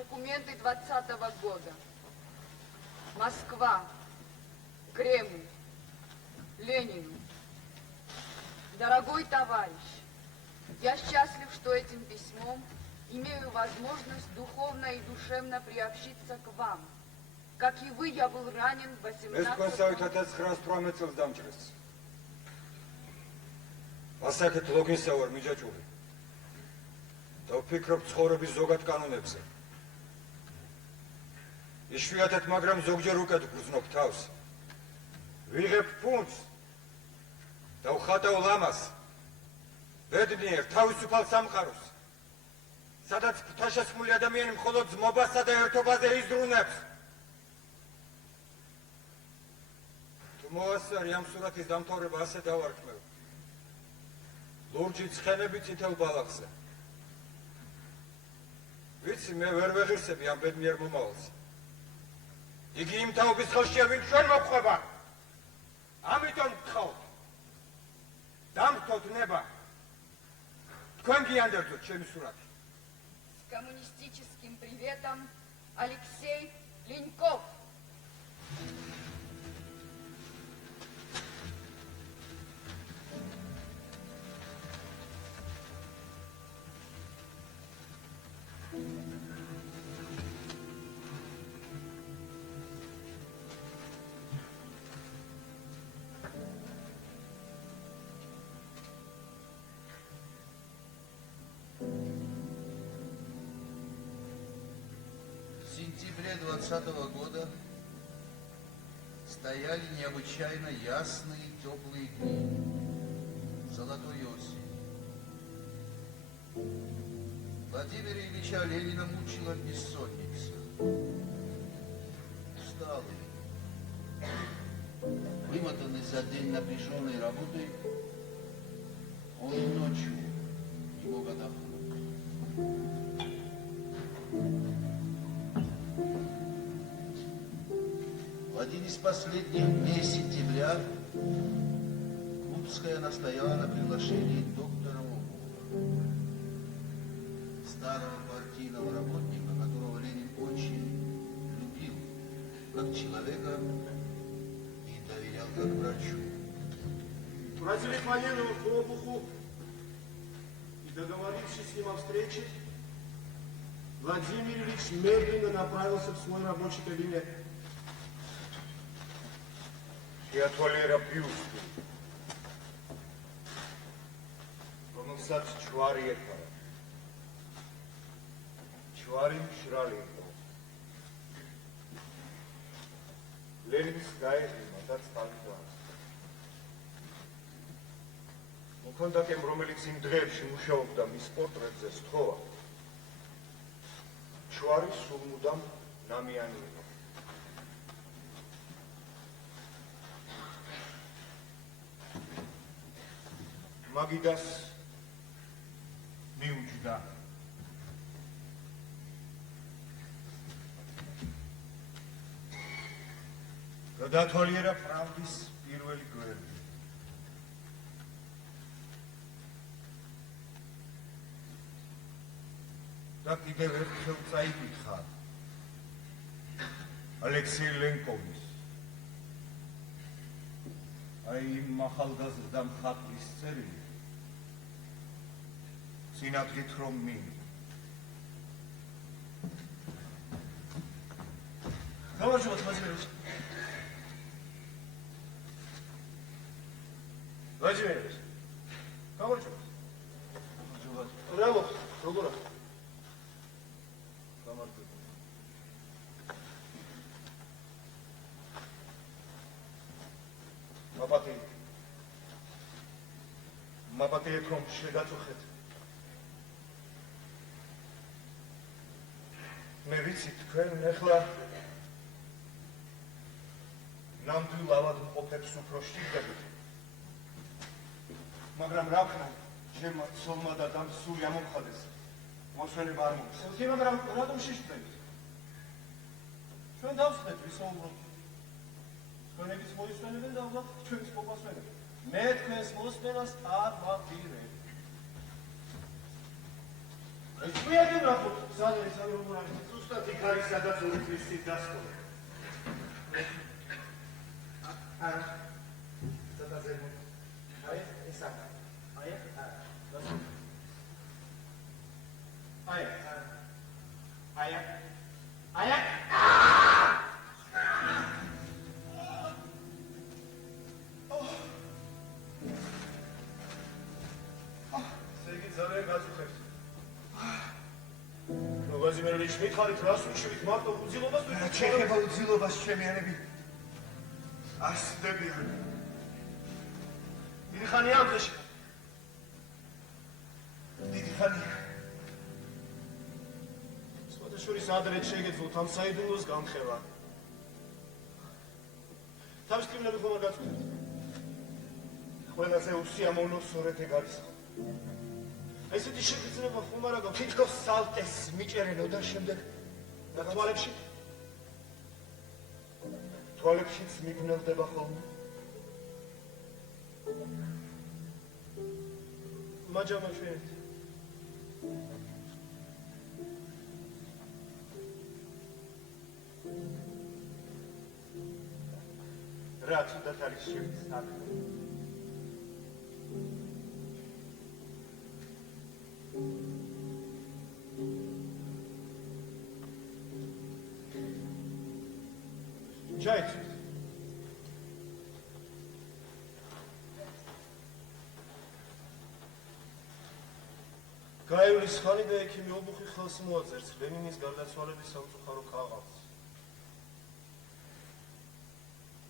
Документы 20-го года. Москва. Кремль. Ленину. Дорогой товарищ, я счастлив, что этим письмом имею возможность духовно и душевно приобщиться к вам. Как и вы, я был ранен в 18 ასაკეთ ლოგინსავარ მიჯაჭვური. და ვფიქრობ ცხოვრების ზოგად კანონებზე. იშვიათად, მაგრამ ზოგჯერ უკეთ გრძნობ თავს. ვიღებ ფუნტს და ვხატავ ლამას. ბედნიერ თავისუფალ სამყაროს, სადაც ღვთაშესმული ადამიანი მხოლოდ ძმობასა და ერთობაზე იზრუნებს. თუ მოასწარი ამ სურათის დამთავრება ასე დავარქმევ. ლურჯი ცხენები წითელ ბალახზე. ვიცი, მე ვერ ვეღირსები ამ ბედნიერ მომავალს. იგი იმ თაობის ხელშია, ვინც ჩვენ მოხვება. ამიტომ გთხოვთ, დამრთოთ ნება. თქვენ გიანდერძოთ ჩემი სურათი. С коммунистическим приветом, Алексей Леньков. В сентябре 2020 года стояли необычайно ясные и теплые дни золотой осени. Владимира Ильича Ленина мучила бессонница. Усталый, вымотанный за день напряженной работой, он и ночью не мог отдохнуть. В один из последних дней сентября Крупская настояла на приглашении доктора Лобова, старого партийного работника, которого Ленин очень любил как человека и доверял как врачу. Протелефонировав Лобуху и договорившись с ним о встрече, Владимир Ильич медленно направился в свой рабочий кабинет. შეათვალიერა ბიუსტი, რომელსაც ჯვარი ეყარა. ჯვარი მშრალი იყო. ლენინის გაეღიმა და წყალი დაასვა. მოქანდაკემ, რომელიც იმ დღეებში მუშაობდა მის პორტრეტზე, სთხოვა. ჯვარი სულ მუდამ ნამიანი იყო. მაგიდას მიუჯდა. გადათვალიერა პრავდის პირველი გვერდი. და კიდევ ერთხელ წაიკითხა ალექსეი ლენკოვის, აი იმ ახალგაზრდა მხატვრის წერილი, სინათლით რომ მინდა. გამარჯობა, ვაჯიმელიჩ. ვაჯიმელიჩ. გამარჯობა. გამარჯობა. რა მოხდა? როგორ ახლა? გამარჯობა. მაპატიეთ რომ შეგაწუხეთ. მე ვიცი, თქვენ ახლა ნამდვილ ავად მყოფებს უფრო სჭირდებით. მაგრამ რა ვქნა, ჩემმა ცოლმა და დამსული ამომხადეს. მოსვენება არ მომხდეთ. მაგრამ რატომ შეშფრებით? ჩვენ დავსვეთ ვისაუბროთ. თქვენებიც მოისვენებენ და ალბათ ჩვენც მოგასვენებთ. მე თქვენს მოსმენას არ ვაპირებ. ეს ვიაგენ რა ხო? სადაც როგორ არის? ზუსტად იქ არის სადაც ორი თვის წინ დასწორე. ცოტა ზემოთ. აი ეს აქ. აი აქ. აი აქ. აი აქ. აი აქ. სეგი ძალიან გაწუხებს. ვაზიმერელი შეხარით რას უშვით მარტო უძილობას თუ ჩეხება უძილობას შემიანები. ასდებიან. დიდი ხანია ამ დღეში. დიდი ხანია. სხვადასხვის ადრე შეგეძლოთ ამ საიდუმლოს გამხევა. თავის კრიმინალი ხომ არ გაწუხებთ. ყველაზე უსიამოვნო სწორედ ეგ არის. ესეთი შეგრძნება ხომ არ აგაქვს. თითქოს სალტეს მიჭერენო და შემდეგ თვალებში თვალებშიც მიგნელდება ხოლმე. მაჯამა ჩვენით. რა თუნდაც არის შევიცნაკ. ჩაიცვით. გაივლის ხანი და ექიმი ობუხი ხელს მოაწერს ლენინის გარდაცვალების სამწუხარო ქაღალდს.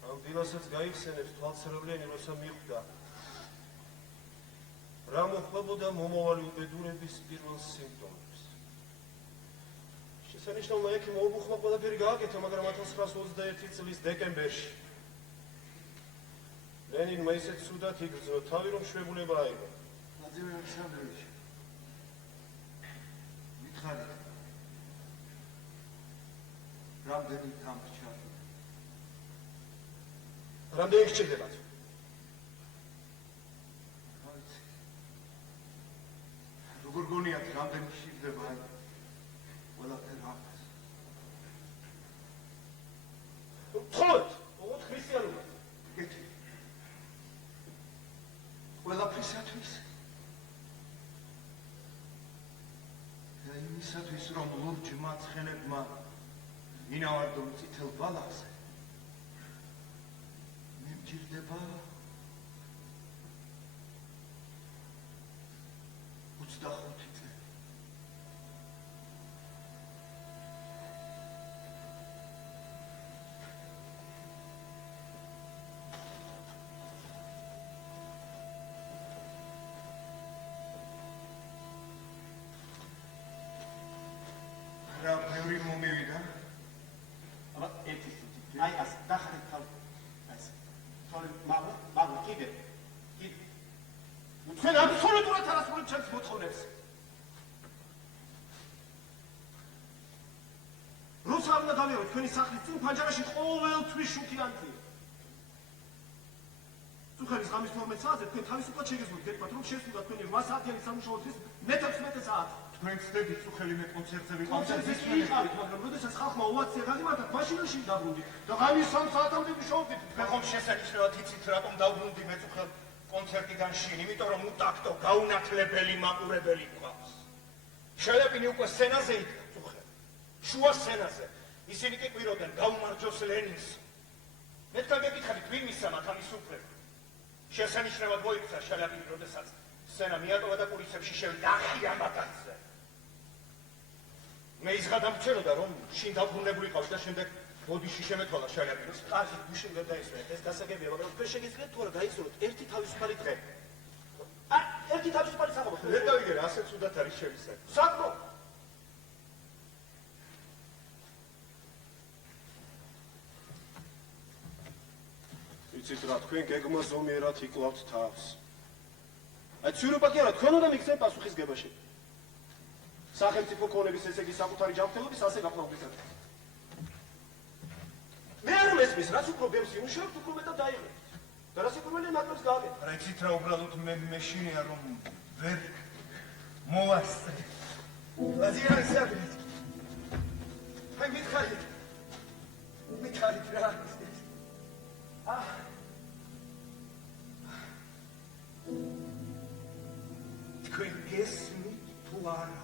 ამ დილასაც გაიხსენებს თვალსაჩინო როცა მიხვდა. რა მოხდებოდა მომავალი უბედურების პირველ სიმპტომებს. შესანიშნავია ექიმ ობუხმა ყველაფერი გააკეთა, მაგრამ 1921 წლის დეკემბერში ლენინმა ისეთ ცუდად იგრძნო თავი, რომ შვებულება აიღო. ვლადიმერ ალექსანდროვიჩ, მითხარით, რამდენი დამრჩა? რამდენი გჭირდებათ? როგორ გონიათ რამდენი შეიძლება აი ყველაფერი ამას? თხოვეთ, ოღონდ ქრისტიანულად. გეტყვი. ყველაფრისათვის და იმისათვის, რომ ლურჯმა ცხენებმა ინავარდონ წითელ ბალახზე, მემჭირდება 25 წელი. რა ბევრი მომივიდა? აბა ერთი წუთი. აი ასე, დახარეთ თავი. ასე. თორე მაგ კიდე. თქვენ აბსოლუტურად არასრულად ჩემს მოთხოვნებს. როცა უნდა გავიაროთ თქვენი სახლის წინ ფანჯარაში ყოველთვის შუქი ანთია. წუხელის ღამის 12 საათზე თქვენ თავისუფლად შეგეძლოთ გეტყვათ, რომ შესრულდა თქვენი 8 საათიანი სამუშაო დღის მე-16 საათი. თქვენ ცდებით წუხელი მე კონცერტზე ვიყავ. კონცერტზე ვიყავით, მაგრამ როდესაც ხალხმა ოვაცია გაგიმართა, მაშინაში დაბრუნდით და ღამის 3 საათამდე ვიშოვდით. თქვენ ხომ შესანიშნავად იცით, რატომ დავბრუნდი მე წუხელ კონცერტიდან შინ, იმიტომ რომ უტაქტო გაუნათლებელი მაყურებელი გვყავს. შელეპინი უკვე სცენაზე იდგა წუხელ. შუა სცენაზე. ისინი კი ყვიროდნენ გაუმარჯოს ლენინს. მე თან გეკითხებით, ვინ მისცა მათ ამის უფლება? შესანიშნავად მოიქცა შელეპინი, როდესაც სცენა მიატოვა და კულისებში შევიდა ახია მაგაცზე. მე ის გადამრჩენოდა, რომ შინ დაბრუნებული ყავს და შემდეგ ბოდიში შემეთვალა შელეპინს. კარგი, გუშინ ვერ დაისვენეთ, ეს გასაგებია, მაგრამ თქვენ შეგიძლიათ თუ არა გაიცნოთ ერთი თავისუფალი დღე. ერთი თავისუფალი საღამო. ვერ დავიგე რა, ასე ცუდად არის შევისწავლე. საკმაოდ. იცით რა, თქვენ გეგმა ზომიერად იკლავთ თავს. აი ცურობა კი არა, თქვენ უნდა მიგცემ პასუხისგებაში. სახელმწიფო ქონების ესე იგი საკუთარი ჯანმრთელობის ასე გაფრთხილებით. მე არ მესმის, რაც უფრო ბევრს იმუშავებთ, უფრო მეტად დაიღებთ. და რაც უფრო მეტად ნაკლებს გააკეთებთ. რა იცით რა, უბრალოდ მე მეშინია რომ ვერ მოვასწრე. ვაზირან საკრით. აი მითხარით რა არის ეს? თქვენ გესმით თუ არა,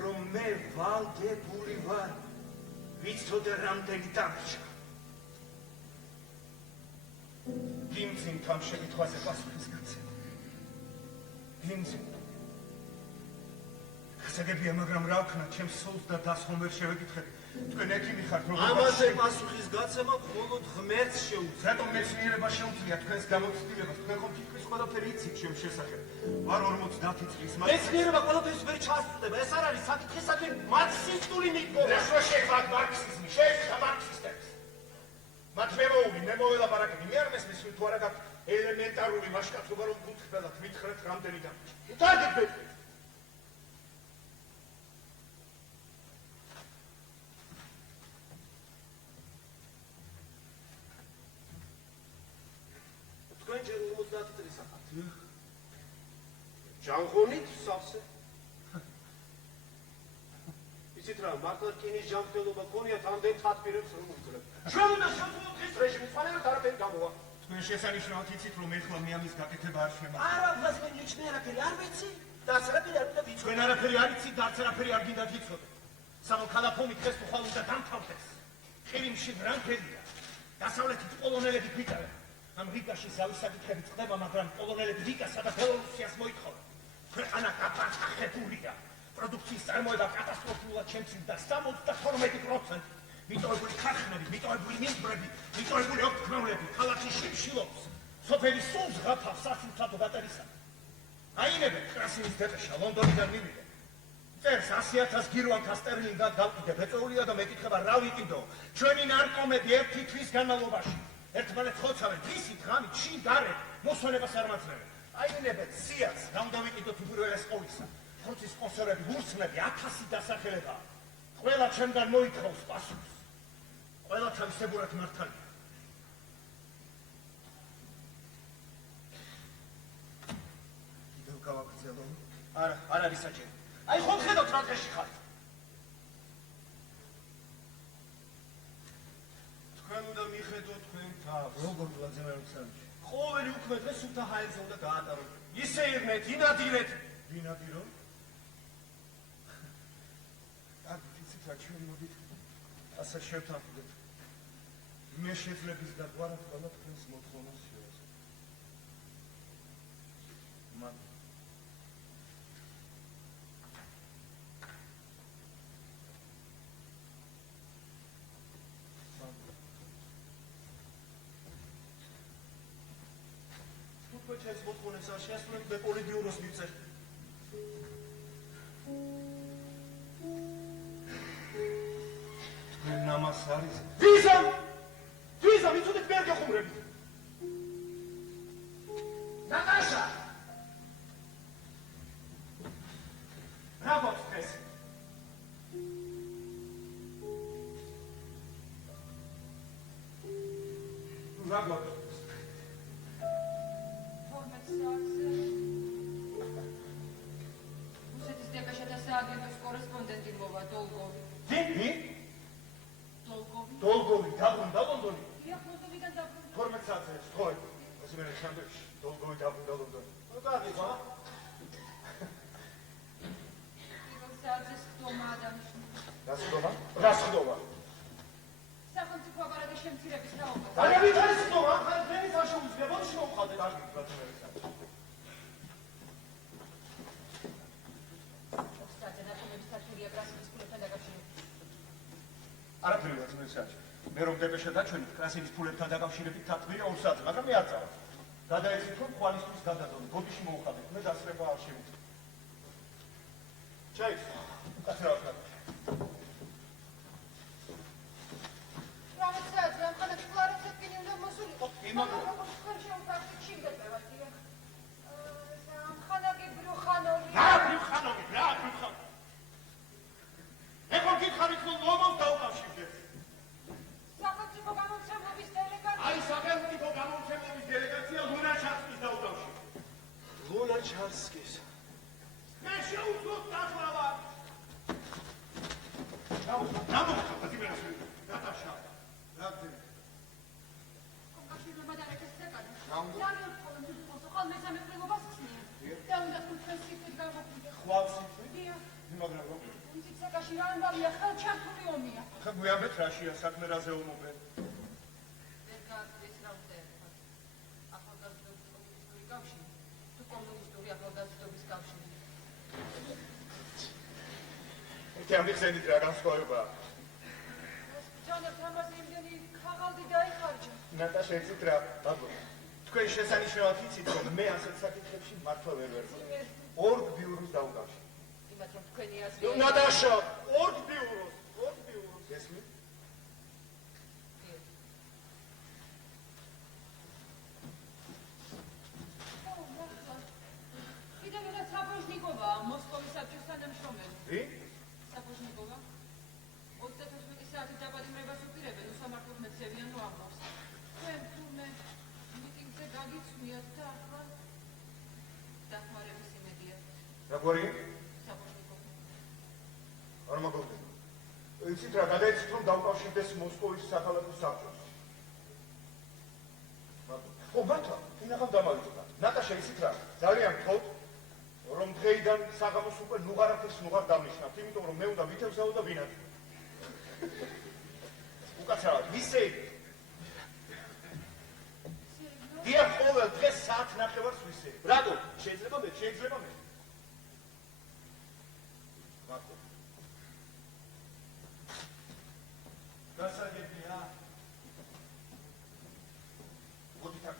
რომ მე ვალდებული ვარ, ვიცოდე რამდენი დარჩა. გიმძიმთ ამ შეკითხვაზე პასუხის გაცემა. გიმძიმთ. ხსენებია, მაგრამ რა ვქნა, ჩემს სულს და დას ხომ ვერ შევეკითხები. თქვენ ექიმი ხართ, რომ ამაზე პასუხის გაცემა მხოლოდ ღმერთს შეუძლია. რატომ მეცნიერება შეუძლია თქვენს გამოცდილებას? თქვენ ხომ თითქმის ყველაფერი იცით ჩემს შესახებ. ვარ 50 წლის მეცნიერება ყველაფერს ვერ ჩასწდება. ეს არ არის საკითხისადმი მარქსისტული მიდგომა. რა შეხვდათ მარქსიზმი? შეეცდა მარქსისტებს. მათ მე მოველაპარაკები. მე არ მესმის თუ არა გაქვთ ელემენტარული მასშტაბობა, რომ გულწრფელად მითხრათ რამდენი დამჭირდა. დაგიბეთ. თქვენ ჯერ 50 წლის ახართ. ჯანღონით სავსე. იცით რა, მართლა რკინის ჯანმრთელობა გქონიათ ამდენ თათბირებს რომ უძლებთ. ჩვენ უნდა შევძლოთ დღის რეჟიმს, მანერად არაფერი გამოვა. თქვენ შესანიშნავად იცით, რომ ეხლა მე ამის გაკეთება არ შემიძლია. არა, მას მე ნიშნე არაფერი არ ვიცი. და არაფერი არ უნდა ვიცი. თქვენ არაფერი არ იცით და არც არაფერი არ გინდათ იცოდეთ. სამოქალაქო დღეს თუ ხვალ უნდა დამთავრდეს. ყირიმში რანქელია. დასავლეთით პოლონელები გვიტარებენ. ამ რიგაში ზავის საკითხები წყდება, მაგრამ პოლონელები რიგასა და ბელორუსიას მოითხოვენ. ქვეყანა გაფართახებულია. პროდუქციის წარმოება კატასტროფულად შემცირდა 72%. მიტოვებული ქარხნები, მიტოვებული მინდვრები, მიტოვებული ოფქნეულები, ქალაქში შიმშილობს. სოფელი სულ ზღაფავს სასულთლადო ბატერისა. აინებენ კრასინის დეპეშა ლონდონიდან მივიდა. წერს 100,000 გირვანქა სტერლინგად გავკიდე. ბეწოულია და მეკითხება რა ვიყიდო. ჩვენი ნარკომები ერთი თვის განმავლობაში ერთმანეთს ხოცავენ თვისით, ღამით, შინ გარეთ, მოსვენებას არ მაძლევენ. აინებენ სიას, რა უნდა ვიყიდოთ უპირველეს ყოვლისა. ხორცის სპონსორები, ბურსნები, 1000 დასახელება. ყველა ჩემგან მოითხოვს პასუხს. ყველა თავისებურად მართალია. კიდევ გავაგრძელო? არა, არ არის საჭირო. აი ხომ ხედავთ რა დღეში ხართ? თქვენ უნდა მიხედოთ თქვენ თავს. როგორ ვლადიმერ ალექსანდროვიჩ? ყოველი უქმე დღე სულთა ჰაერზე უნდა გაატაროთ. ისე იღმეთ, ინადირეთ. ვინადირო? კარგი, იცით რა, ჩვენ მოდით ასე შევთანხმდეთ. მე შეძლების დაგვარად ყველა თქვენს მოთხოვნას შევასრულო. მაგრამ თქვენ ჩემს მოთხოვნებს არ შეასრულებთ, მე პოლიტბიუროს მივწერთ. თქვენ ამას არის ვიზა, მიცოდეთ მე არ გეხუმრებით. ნატაშა! რა გვაქვს დღეს? რა გვაქვს? რუსეთის დეპეშათა სააგენტოს კორესპონდენტი მოვა დოლგოვი. ვინ? დოლგოვი? დაბრუნდა ლონდონი. დიახ, ლონდონიდან დაბრუნდა. 12 საათზე სწორედ. ვაზიმერ ალექსანდროვიჩ, დოლგოვი დაბრუნდა ლონდონი. ნუ კარგი ხა? პირველ საათზე სხდომაა დანიშნული. რა სხდომა? სახელმწიფო აპარატის შემცირების რაობა. არა ვით არის სხდომა? ხან დღენის არ შეუძლია, ბოდიში მოვხადეთ. კარგი, ვაზიმერ ალექსანდროვიჩ. საათზე ნაკომების სათურია ბრასილის ფულებთან დაკავშირებით. არაფერი ვაზიმერ ალექსანდროვიჩ. მე რომ დეპეშა დაჩვენით კრასინის ფულებთან დაკავშირებით თათბირა 2 საათზე, მაგრამ მე არ წავალ. გადაეცით რომ ხვალისთვის გადადონე, ბოდიში მოვხადეთ, მე დასწრება არ შემიძლია. ჩაიქცა. კაცრავად გადაჭი. რამე საათზე ამ ხანაში კლარენცად კიდე უნდა მოსულიყო. იმაგრე. როგორც ხარ შეუფარდი ჩიმდებება დიახ. ამ ხანაკი ბრუხანოვი. რა ბრუხანოვი? ეხლა გითხარით რომ ლომოს დაუკავშირდეთ. სახელმწიფო გამომცემლობის დელეგაცია. აი სახელმწიფო გამომცემლობის დელეგაცია ლუნაჩარსკის დაუკავშირდა. ლუნაჩარსკის. მე შეუძლოთ დათვალა. Владимирович, Наташа, Владимир. გვიამბეთ რაშია საქმე რაზე ომობენ? Თემი ხსენით რა განსხვავებაა? ნატაშა იცით რა, ბაბუ. თქვენ შესანიშნავად იცით, რომ მე ასეთ საკითხებში მართლა ვერ ვერწმუნ. ორგ ბიუროს დავკავშირე. იმათ რომ თქვენი აზრი ნატაშა, ორგ ბიუროს. გესმით? მოსკოვის საბჭოს თანამშრომელი. ვი? საფოშნიკოვა. 38 საათი დაბადიმრებას უპირებენ, უსამართლოდ მეცევიან რომ ამბავს. თქვენ თურმე მიტინგზე გაგიცნიათ და ახლა დახმარების იმედია. რაგვარი? საფოშნიკოვა. არ მაგობენ. იცით რა, გადაეცით რომ დავკავშირდეს მოსკოვის საქალაქო საბჭოს. ო, მართლა, ინახავ დამავიწყდა. ნატაშა იცით რა, ძალიან გთხოვთ რომ დღეიდან საღამოს უკვე ნუღარაფერს ნუღარ დავნიშნავთ, იმიტომ რომ მე უნდა ვითევსაო და ვინათლო. უკაცრავად, ვისე? დიახ, ყოველ დღეს საათ ნახევარს ვისე. რატო? შეიძლება მე. მართლა. გასაგებია. გოდით აქ.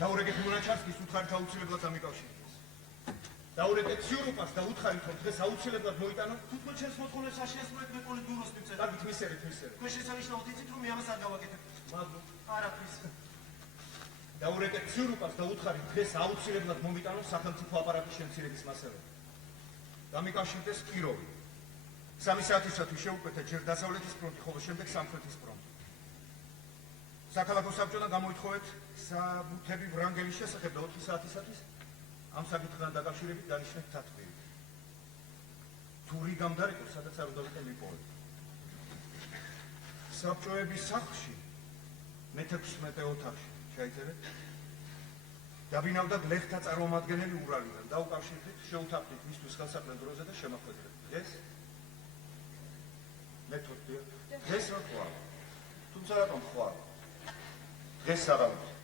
დაურეკეთ მონაჩარსკის უთხარი აუცილებლად ამიკავშირდეს. დაურეკეთ ციურუპას და უთხარით რომ დღეს აუცილებლად მოიტანო. თუნდაც შენს მოთხოვნებს არ შეესრულეთ მე პოლიტბიუროს მიწერ. დაგით მისერეთ. თქვენ შესანიშნავად იცით რომ მე ამას არ გავაკეთებ. მაგო. არაფრის. დაურეკეთ ციურუპას და უთხარით დღეს აუცილებლად მომიტანო სახელმწიფო აპარატის შემცირების მასალები. დამიკავშირდეს კიროვი. 3 საათისათვის შეუკვეთა ჯერ დასავლეთის ფრონტი, ხოლო შემდეგ სამხრეთის ფრონტი. საქალაქო საბჭოდან გამოითხოვეთ საბუთები ვრანგელის შესახებ და 4 საათისათვის ამ საკითხთან დაკავშირებით დანიშნეთ თათბირი. თუ რიგამ დარეკოს, სადაც არ უნდა ვიყო მიპოვეთ. საბჭოების სახლში მე-16 ოთახში ჩაიწერეთ. დაბინავდა გლეხთა წარმომადგენელი ურალიდან. დაუკავშირდით, შეუთანხმდით მისთვის ხელსაყრელ დროზე და შემოხვედრეთ. დღეს მეთოდია. დღეს რა ხვალ? თუმცა რატომ ხვალ? დღეს საღამოს.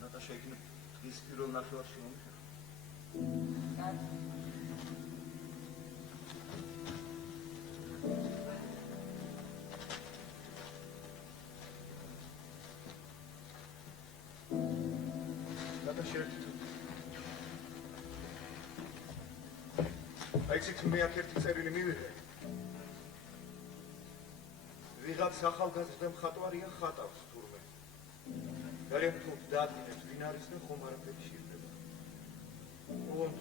ნატაშა იქნებ დღის პირველ ნახევარში მომიხარ. ნატაშა ერთი აიცით მე აქ ერთი წერილი მივიღე. ვიღაც ახალგაზრდა მხატვარია ხატავს თურმე. ძალიან გთხოვთ დაადგინეთ ვინ არის და ხომ არაფერი შეიძლება. ოღონდ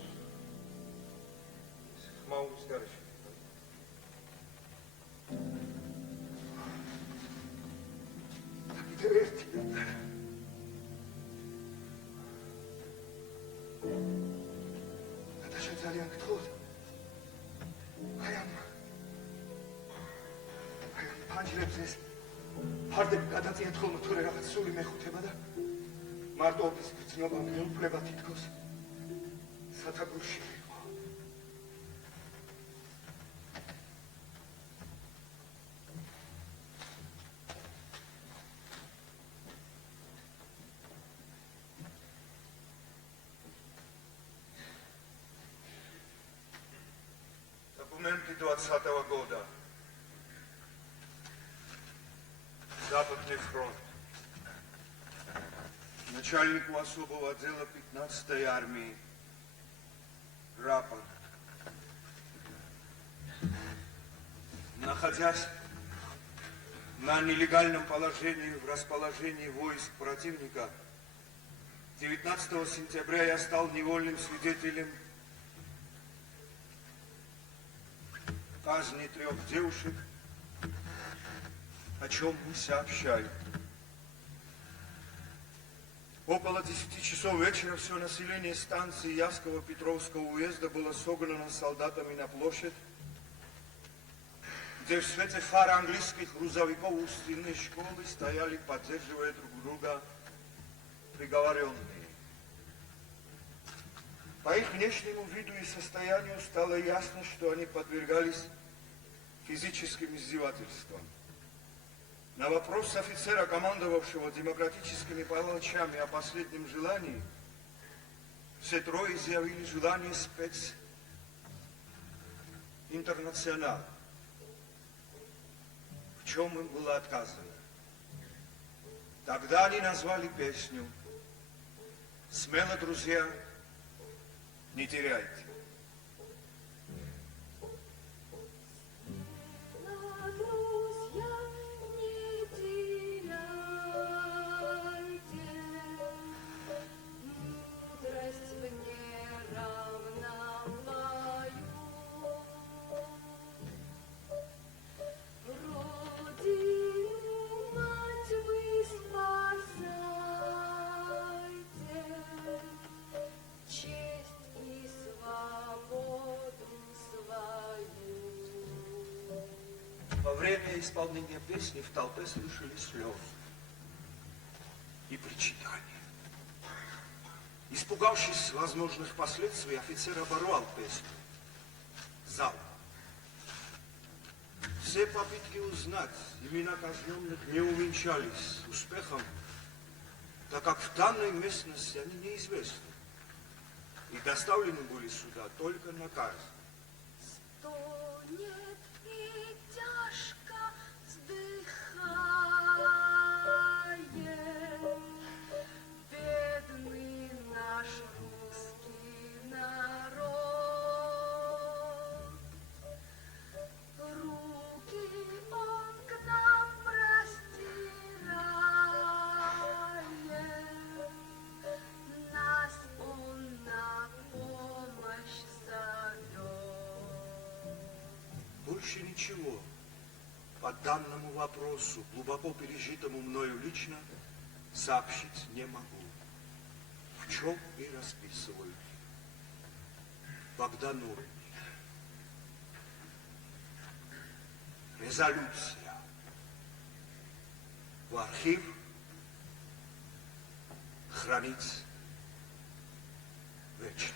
ხმაურის გარეშე. კიდევ ერთი. ნატაშა ძალიან გთხოვთ. აი ამ ფანჯრებს ეს ფარდები გადაწიათ ხოლმე თორე რაღაც სული მეხუთება და მარტო ოფის გრძნობა მეუფლება თითქოს სათაგურში იყო. Документы 20 года. Западный фронт. Начальнику особого отдела 15-й армии. Рапорт. Находясь на нелегальном положении в расположении войск противника, 19 сентября я стал невольным свидетелем казни 3 девушек о чем мы сообщаем. Около 10 часов вечера все население станции Ясково-Петровского уезда было согнано солдатами на площадь, где в свете фар английских грузовиков у стены школы стояли, поддерживая друг друга, приговоренные. По их внешнему виду и состоянию стало ясно, что они подвергались физическим издевательствам. На вопрос офицера, командовавшего демократическими палачами о последнем желании, все трое изъявили желание специнтернационал, в чем им было отказано. Тогда они назвали песню «Смело, друзья, не теряйте». Во время исполнения песни в толпе слышались слезы и причитания. Испугавшись возможных последствий, офицер оборвал песню. Зал. Все попытки узнать имена казненных не увенчались успехом, так как в данной местности они неизвестны и доставлены были сюда только на казнь. Стонет и тяжко вздыхает бедный наш русский народ. Руки он к нам простирает, нас он на помощь зовет. Больше ничего по данному вопросу, глубоко пережитому мною лично, сообщить не могу. В чем и расписываю. Богдан Урович. Резолюция. В архив хранить вечно.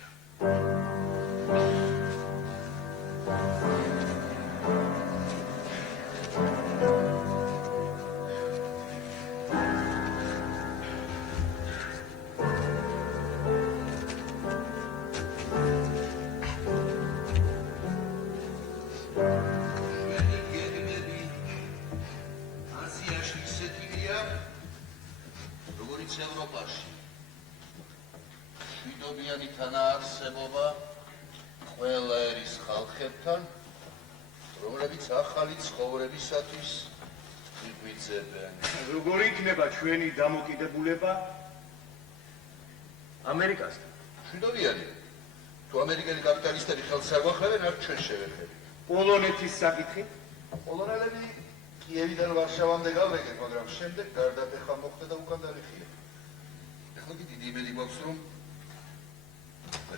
ევროპაში მშვიდობიანი თანაარსებობა ყველა ერის ხალხებთან, რომლებიც ახალი ცხოვრებისათვის იღვიძებენ. როგორი იქნება ჩვენი დამოკიდებულება ამერიკასთან? მშვიდობიანი. თუ ამერიკელი კაპიტალისტები ხელს აგვახლებენ, არ ჩვენ შევეხებით. პოლონეთის საკითხი? პოლონელები კიევიდან ვარშავამდე გავრეკეთ, მაგრამ შემდეგ გარდატეხა მოხდა და უკან დაიხია. ეხლა კი დიდი იმედი გვაქვს, რომ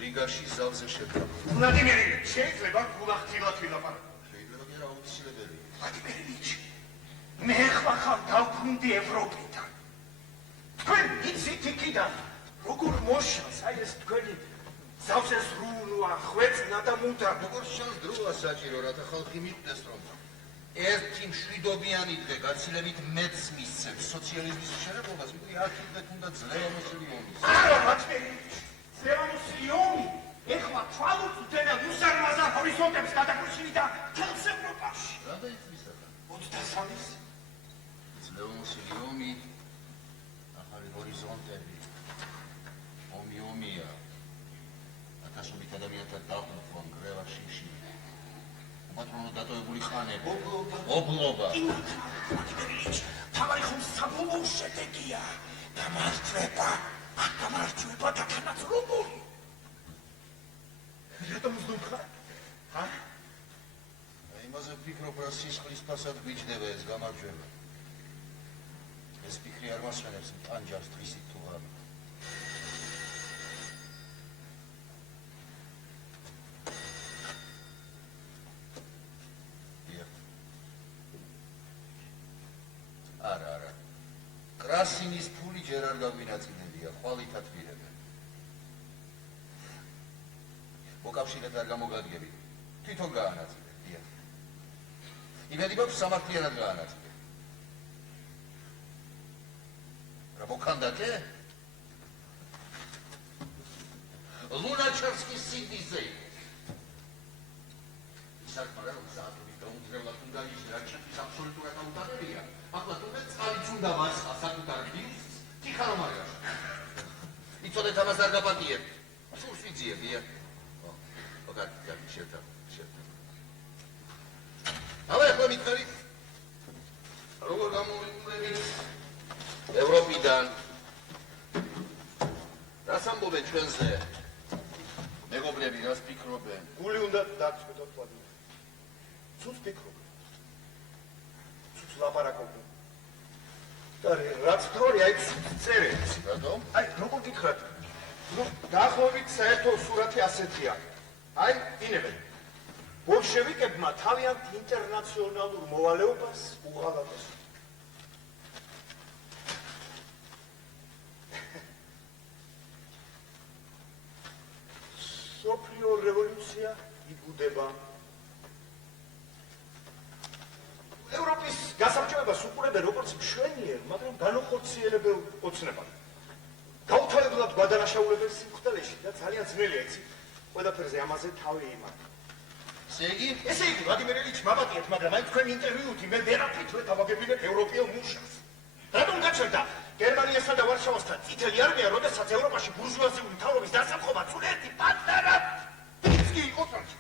რიგაში ზალზე შევდივართ. ვლადიმირი, შეიძლება გულახდილად ვილაპარაკო. შეიძლება კი არა აუცილებელი. ვლადიმირიჩი, მე ხვალ დავბრუნდი ევროპიდან. თქვენ იცით იქიდან, როგორ მოშალს აი ეს თქვენი ზავზე ზრუნვა, ხვეწნა და მუდა. როგორ შანს დროა საჭირო, რათა ხალხი მიხვდეს, რომ ერთი მშვიდობიანი დღე გაცილებით მეც მისცემს სოციალიზმის შერევლობას, ვიდრე 10 დღე თუნდაც ძლევამოსილი ომის. არა, ვლადიმირიჩი, ძლევამოსილი ომი ეხლა თვალუწ უდენა უსარმაზარ ჰორიზონტებს გადაგვიჩინი და თელს ევროპაში. რა დაიწმისახა? 23-ის ძლევამოსილი ომი, ახალი ჰორიზონტები, ომია. ათასობით ადამიანთა დაყრდნობა გრევაში. პატრონო დატოვებული ხანები. ობლობა. თავი ხომ საბოლოო შედეგია. გამარჯვება და თანაცრობური. რატომ ზუსტად? იმაზე ვფიქრობ, რა სისხლის ფასად გვიჩნდება ეს გამარჯვება. ეს ფიქრი არ მასვენებს ტანჯავს დღისით თუ ღამით. არა. კრასინის ფული ჯერ არ გაგვინაწილებია, ხვალითად ვირებენ. მოკავშირედ არ გამოგადგებით, თვითონ გაანაწილებ, დიახ. იმედი მაქვს სამართლიანად გაანაწილებ. რა მოკანდაკე? ლუნაჩარსკის სიდნიზე იყო. ისარქმარა რომ საათობით გაუძლებლად უნდა ისე არჩევნის აბსოლუტურად აუტანებია. ახლა თუნდაც წყალიც უნდა მარცხა საკუთარ ბიუსტს, თიხარო მარიაში. იცოდეთ ამას არ გაპატიებთ. სულს ვიძიებ, დიახ. კარგი, შევთავ. ახლა მითხარით, როგორ გამოვიყურებით ევროპიდან? რას ამბობენ ჩვენზე? მეგობრები, რას ფიქრობენ? გული უნდა დაგწყვეტოთ ვადიმ. ცუც ფიქრობენ. ცუც ლაპარაკობენ. და რაც თორე აი ცუც წერენ. რატომ? აი როგორ გითხრათ? რომ დაახლოებით საერთო სურათი ასეთია. აი, ინებენ. ბოლშევიკებმა თავიანთ ინტერნაციონალურ მოვალეობას უღალატეს. სოფლიო რევოლუცია იბუდება. ევროპის გასაბჭოებას უყურებენ როგორც მშვენიერ, მაგრამ განუხორციელებელ ოცნებად. გაუთავებლად გვადანაშაულებენ სიმხდალეში და ძალიან ძნელია იცი. ყველაფერზე ამაზე თავი იმართა. ესე იგი, ვლადიმერ ილიჩ, მაბატიეთ, მაგრამ აი თქვენი ინტერვიუთი მე ვერაფრით ვერ დავაგებინებ ევროპელ მუშას. რატომ გაჩნდა გერმანიასა და ვარშავასთან წითელი არმია, როდესაც ევროპაში ბურჟუაზიული მთავრობის დასაწყობა წუნეთი პატარა დისკი იყო წარჩი.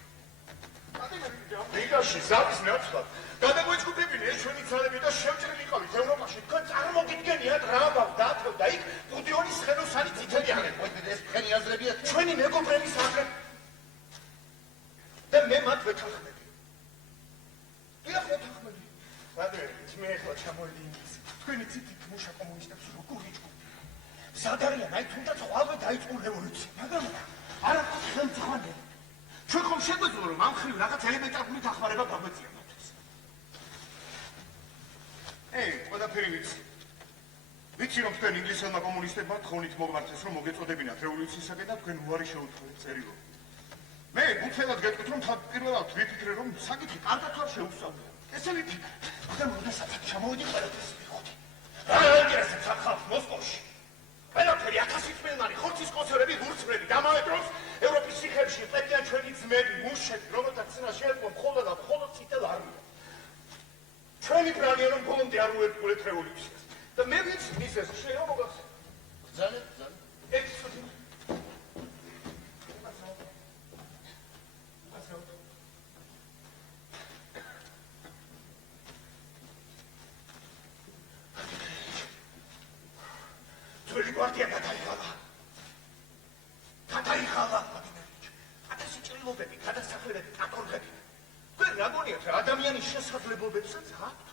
რიგაში ზავის ნაცვლად გადაგვეჯგუფებინე ჩვენი ძალები და შევჭრილიყავით ევროპაში. თქვენ წარმოგიდგენიათ რა დავდაათევდა იქ პუტიონის ხელოსანი წითელი არმია. ეს თქვენი აზრებია? ჩვენი მეგობრების აზრები და მე მათ ვეთანხმები. დიახ, ვეთანხმები. რადგან მე ახლა ჩამოვედი ინგლისში. თქვენი ცითით მუშა კომუნისტებს როგორ იჭკობთ? სადარიან, აი თუნდაც ხვალვე დაიწყო რევოლუცია, მაგრამ არაფერს ხელმძღვანელი. ჩვენ ხომ შეგვეძლო რომ ამ ხრივ რაღაც ელემენტარული დახმარება გაგვეწია მათთვის. ყველაფერი ვიცი. ვიცი რომ თქვენ ინგლისელმა კომუნისტებმა თხოვნით მოგმართეს რომ მოგეწოდებინათ რევოლუციისაკენ და თქვენ უარი შეუთხოვეთ წერილობ. მე გულწრფელად გეტყვით რომ პირველად ვიფიქრე რომ საკითხი კარგად არ შეუსწავლია. ესე ვიფიქრე, მაგრამ როდესაც ჩამოვედი ყველაფერს ვიხდი. რა ინტერესებს ახალ მოსკოვში? ყველაფერი 1000 წლიანი ხორცის კონსერვები, ვურცლები, ამავე დროს ევროპის ციხეებში ყებიან ჩვენი ძმები, მუშები, რომელთაც წინაშე ერქვა მხოლოდ და მხოლოდ წითელ არმია. ჩვენი ბრალია რომ ბოლომდე არ უერთგულეთ რევოლუციას. და მე ვიცი მისეს შეიძლება მოგახსენოთ. ბრძანეთ. ექსოდი. ძველი გვარდია გადაიღალა. ვადიმერიჩ. 1000 ჭრილობები, გადასახლებები, კატორღები. თქვენ რა გონიათ რა ადამიანის შესაძლებლობებსაც აქვთ?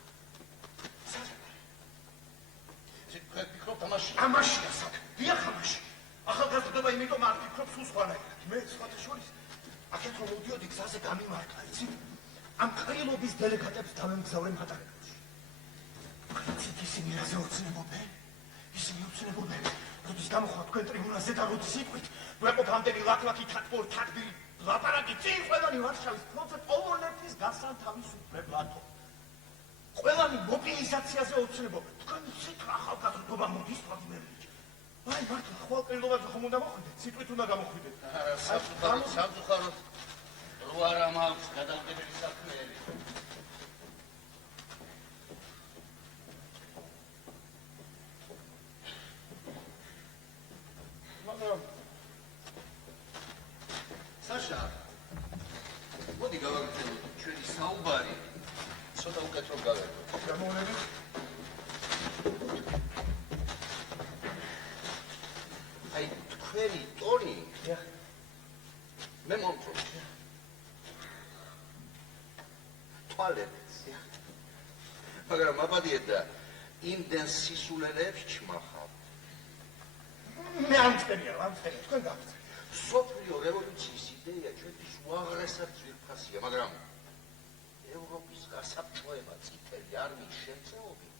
თქვენ ფიქრობთ ამაში? ამაშია საქმე. დიახ, ამაში. ახალგაზრდობა იმიტომ არ ფიქრობ სულ სხვანაირად. მე სხვათა შორის აქეთ რომ მოდიოდი გზაზე გამიმართლა, იცი? ამ კრილობის დელეგატებს დავემგზავრე მატარებელში. იცით ისინი რაზე ოცნებობენ? ისინი ოცნებობენ, როდის გამოხვა თქვენ ტრიბუნაზე და როდის იყვით, გვეყოფამდელი ლაქლაქი თათბორი თათბირი ლაპარაკი წინ ყველანი ვარშავის ფრონტზე პოლონეთის გასანთავისუფლებლად. ყველანი მობილიზაციაზე ოცნებობენ. თქვენ ციტა ახალგაზრდობა მოდის ვადიმერიჩ. აი მართლა ხვალ კრილობაზე ხომ უნდა მოხვიდეთ? ციტვით უნდა გამოხვიდეთ. სამწუხაროდ რო არა მაქვს გადამტებელი საქმეები. საშა, მოდი გავაგრძელოთ ჩვენი საუბარი. ცოტა უკეთრო გავერგოთ. გამოვლენით. აი, თქვენი ტონი მე მომწონს. თვალებიც. მაგრამ აბადიეთ და იმდენ სისულელეებს ჩმახავ. მე არ მწერია, თქვენ გავწერ. სოფლიო რევოლუციის იდეა ჩვენთვის უაღრესად ძვირფასია, მაგრამ ევროპის გასაბჭოება წითელი არმიის შემწეობით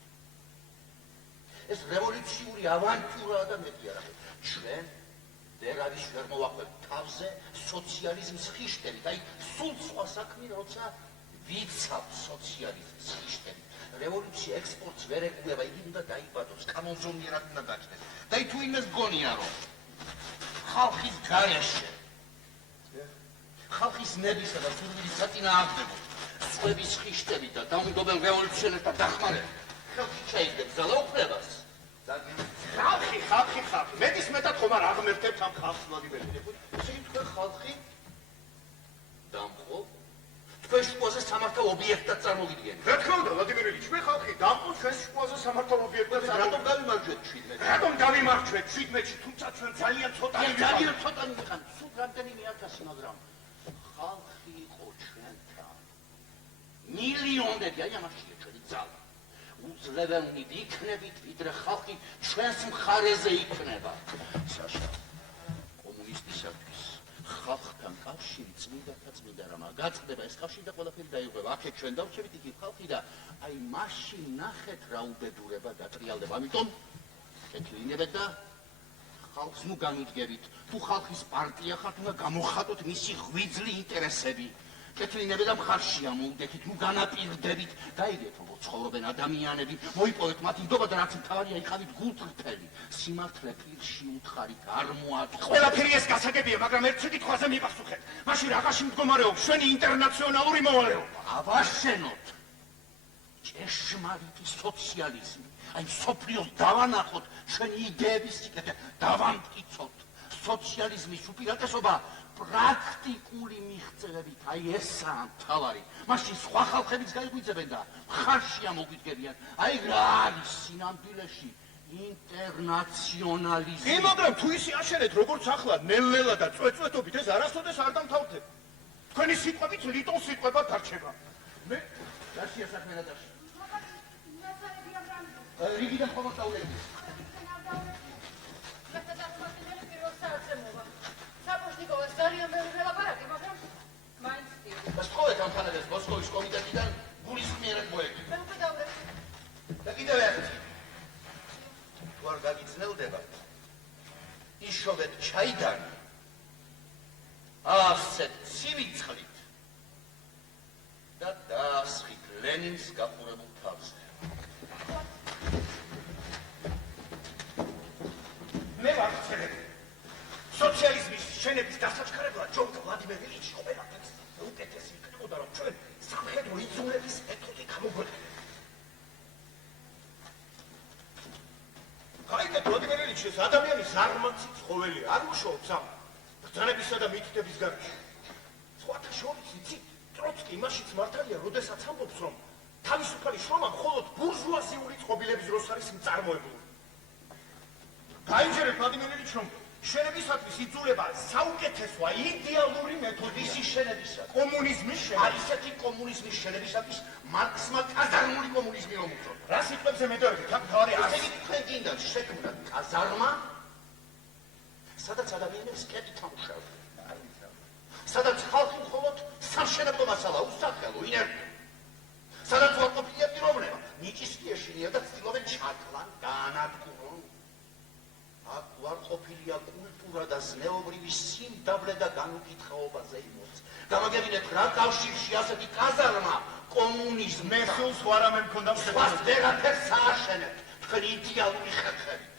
ეს რევოლუციური ავანტიურაა და მეტი არა. ჩვენ ვერავის ვერ მოვახვევთ თავზე სოციალიზმის ხიშტებით, აი სულ სხვა საქმეა, როცა ვიცავ სოციალიზმის ხიშტებით. რევოლუცია ექსპორტს ვერ ეკუება, იგი უნდა დაიბადოს, კანონზომიერად უნდა გაჩნდეს. და თუ იმას გონია, რომ ხალხის გარეშე, ხალხის ნებისა და სურვილის საწინააღმდეგო სხვების ხიშტებით და დამუდობელ რევოლუციონერთა დახმარებით ხელში ჩაიგდებს ძალაუფლებას. ხალხი. მეტის მეტად ხომ არ აღმერთებთ ამ ხალხს ვლადიმერი. ისინი თქვენ ხალხი დამხობ, თქვენ შუაზე სამართავ ობიექტად წარმოგიდგენთ. რა თქმა უნდა, ვლადიმერ ილიჩ, მე ხალხი დამყო ჩვენს შუაზე სამართავ ობიექტად. რატომ გავიმარჯვეთ 17-ში? რატომ დავიმარჯვეთ 17-ში, თუმცა ჩვენ ძალიან ცოტანი ძალიან ცოტანი ვიყავით, სულ რამდენიმე ათასი, მაგრამ ხალხი იყო ჩვენთან. მილიონები, აი ამაშია ჩვენი ძალა. უძლეველნი ვიქნებით, ვიდრე ხალხი ჩვენს მხარეზე იქნება. საშა, კომუნისტისათვის ხალხთან კავშირი წმინდა რამაა. გაწყდება ეს კავშირი და ყველაფერი დაიღუება. აქეთ ჩვენ დავჩებით იგი ხალხი და აი მაშინ ნახეთ რა უბედურება გატრიალდება. ამიტომ შეგინებეთ და ხალხს ნუ განუდგებით. თუ ხალხის პარტია ხართ, უნდა გამოხატოთ მისი ღვიძლი ინტერესები. კეთილინები და მხარში ამოუდეთით, ნუ განაპირდებით, გაიგეთ, როგორ ცხოვრობენ ადამიანები, მოიპოვეთ მათი ნდობა და რაც მთავარია, იყავით გულწრფელი. სიმართლე პირში უთხარით, არ მოაწყო. ყველაფერი ეს გასაგებია, მაგრამ ერთ საკითხვაზე მიპასუხეთ. მაშინ რაღაცში მდგომარეობს ჩვენი ინტერნაციონალური მოვალეობა. ავაშენოთ ჭეშმარიტი სოციალიზმი. აი მსოფლიოს დავანახოთ ჩვენი იდეების სიკეთე, დავამტკიცოთ სოციალიზმის უპირატესობა პრაქტიკული მიღწევებით, აი ესაა მთავარი. მაშინ სხვა ხალხებიც გაიგვიძებენ და მხარში ამოგვიდგებიან. აი რა არის სინამდვილეში ინტერნაციონალიზმი. მაგრამ თუ ისი აშენეთ, როგორც ახლა ნელ-ნელა და წვეწვეთობით, ეს არასოდეს არ დამთავრდება. თქვენი სიტყვებით ლიტოს სიტყვებად დარჩება. მე რაშია საქმე ნატაშა? რიგიდან ხომ დაულები? ძალიან ბევრი ველაპარაკი, მაგრამ მაინც ტირი. და სწორედ ამ თანხმდას მოსკოვის კომიტეტიდან გულისხმიერად მოექცა. მე უკვე დავვრექი. და კიდევ ერთი. თუ არ გაგიძნელდება, იშოვეთ ჩაიდანი ასეთ ცივი წყლით და დაასხით ლენინს გაყურებულ თავზე. მე ვარ წერები. სოციალიზმის შენების დასაჩქარებლად ჯობდა ვლადიმერ ილიჩი ყველაფერს უკეთესი იქნებოდა, რომ ჩვენ სამხედრო იძულების მეთოდი გამოგვეყენებთ. გაიგეთ, ვლადიმერ ილიჩი ეს ადამიანი ზარმაცი ცხოველია, არ მუშაობს ამ ბრძანებისა და მითითების გარეშე. სხვათა შორის იცით, ტროცკი იმაშიც მართალია, როდესაც ამბობს, რომ თავისუფალი შრომა მხოლოდ ბურჟუაზიული წყობილების დროს არის მწარმოებული. გაიჯერეთ ვლადიმერ ილიჩ, რომ შენებისათვის იძლება საუკეთესოა იდეალური მეთოდი ისი შენებისა. კომუნიზმის შენებისა. აი ესეთი კომუნიზმის შენებისათვის მარქსმა კაზარმული კომუნიზმი რომ უწოდა. რა სიტყვებზე მედოებით, აქ თავარი ესე იგი თქვენ გინდათ შექმნათ კაზარმა, სადაც ადამიანებს კეთით ამუშავებენ. სადაც ხალხი მხოლოდ სამშენებლო მასალა, უსახელო, ინერტული. სადაც უარყოფილია პიროვნება, ნიჭის კი ეშინია და ცდილობენ ჩათვლან, გაანადგურონ. აქ უარყოფილია კულტურა და ზნეობრივი სიმდაბლე და განუკითხაობაზე იმოც. გამაგებინეთ რა კავშირში ასეთი კაზარმა კომუნიზმი. მე სულ სხვა რამე მქონდა სხვას ვერაფერს ააშენებთ თქვენი იდეალური ხერხებით.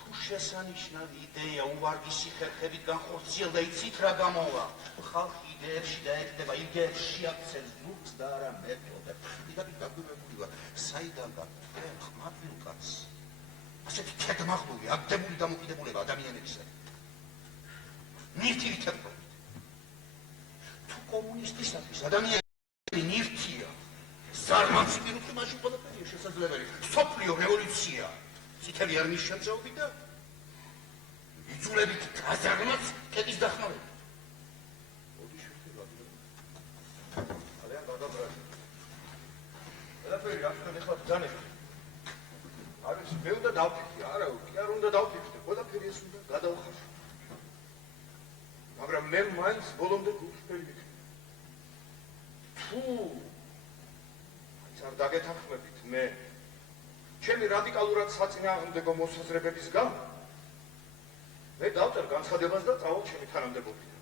თუ შესანიშნავი იდეა უვარგისი ხერხებით განხორციელდა, იცით რა გამოვა? ხალხი იდეებში დაეკდება, იდეებს შეაქცევს გუნდს და არა მეთოდებს. პირდაპირ დაგვირებული ვარ, საიდან გაგვიგენ ხმატრილ კაცს? ასეთი თეთრმაღლული, აგდებული დამოკიდებულება ადამიანებისადმი. ნივთივით ეთყობთ. თუ კომუნისტისათვის ადამიანი ნივთია, ზარმაცი პირუთი მაშინ ყველაფერია შესაძლებელი. სოფლიო რევოლუცია, წითელი არმიის შემწეობით და იძულებით კაზარმაც კეთის დახმარებით. ყველაფერი რაც თქვენ ეხლა ბრძანებთ. არის მე უნდა დავფიქრე, არა, კი არ უნდა დავფიქრე, ყველაფერი ეს უნდა გადავხაშო. მაგრამ მე მაინც ბოლომდე გულწრფელი ვიქნები. თუ არ დაგეთანხმებით მე ჩემი რადიკალურად საწინააღმდეგო მოსაზრებების გამო მე დავწერ განცხადებას და წავალ ჩემი თანამდებობიდან.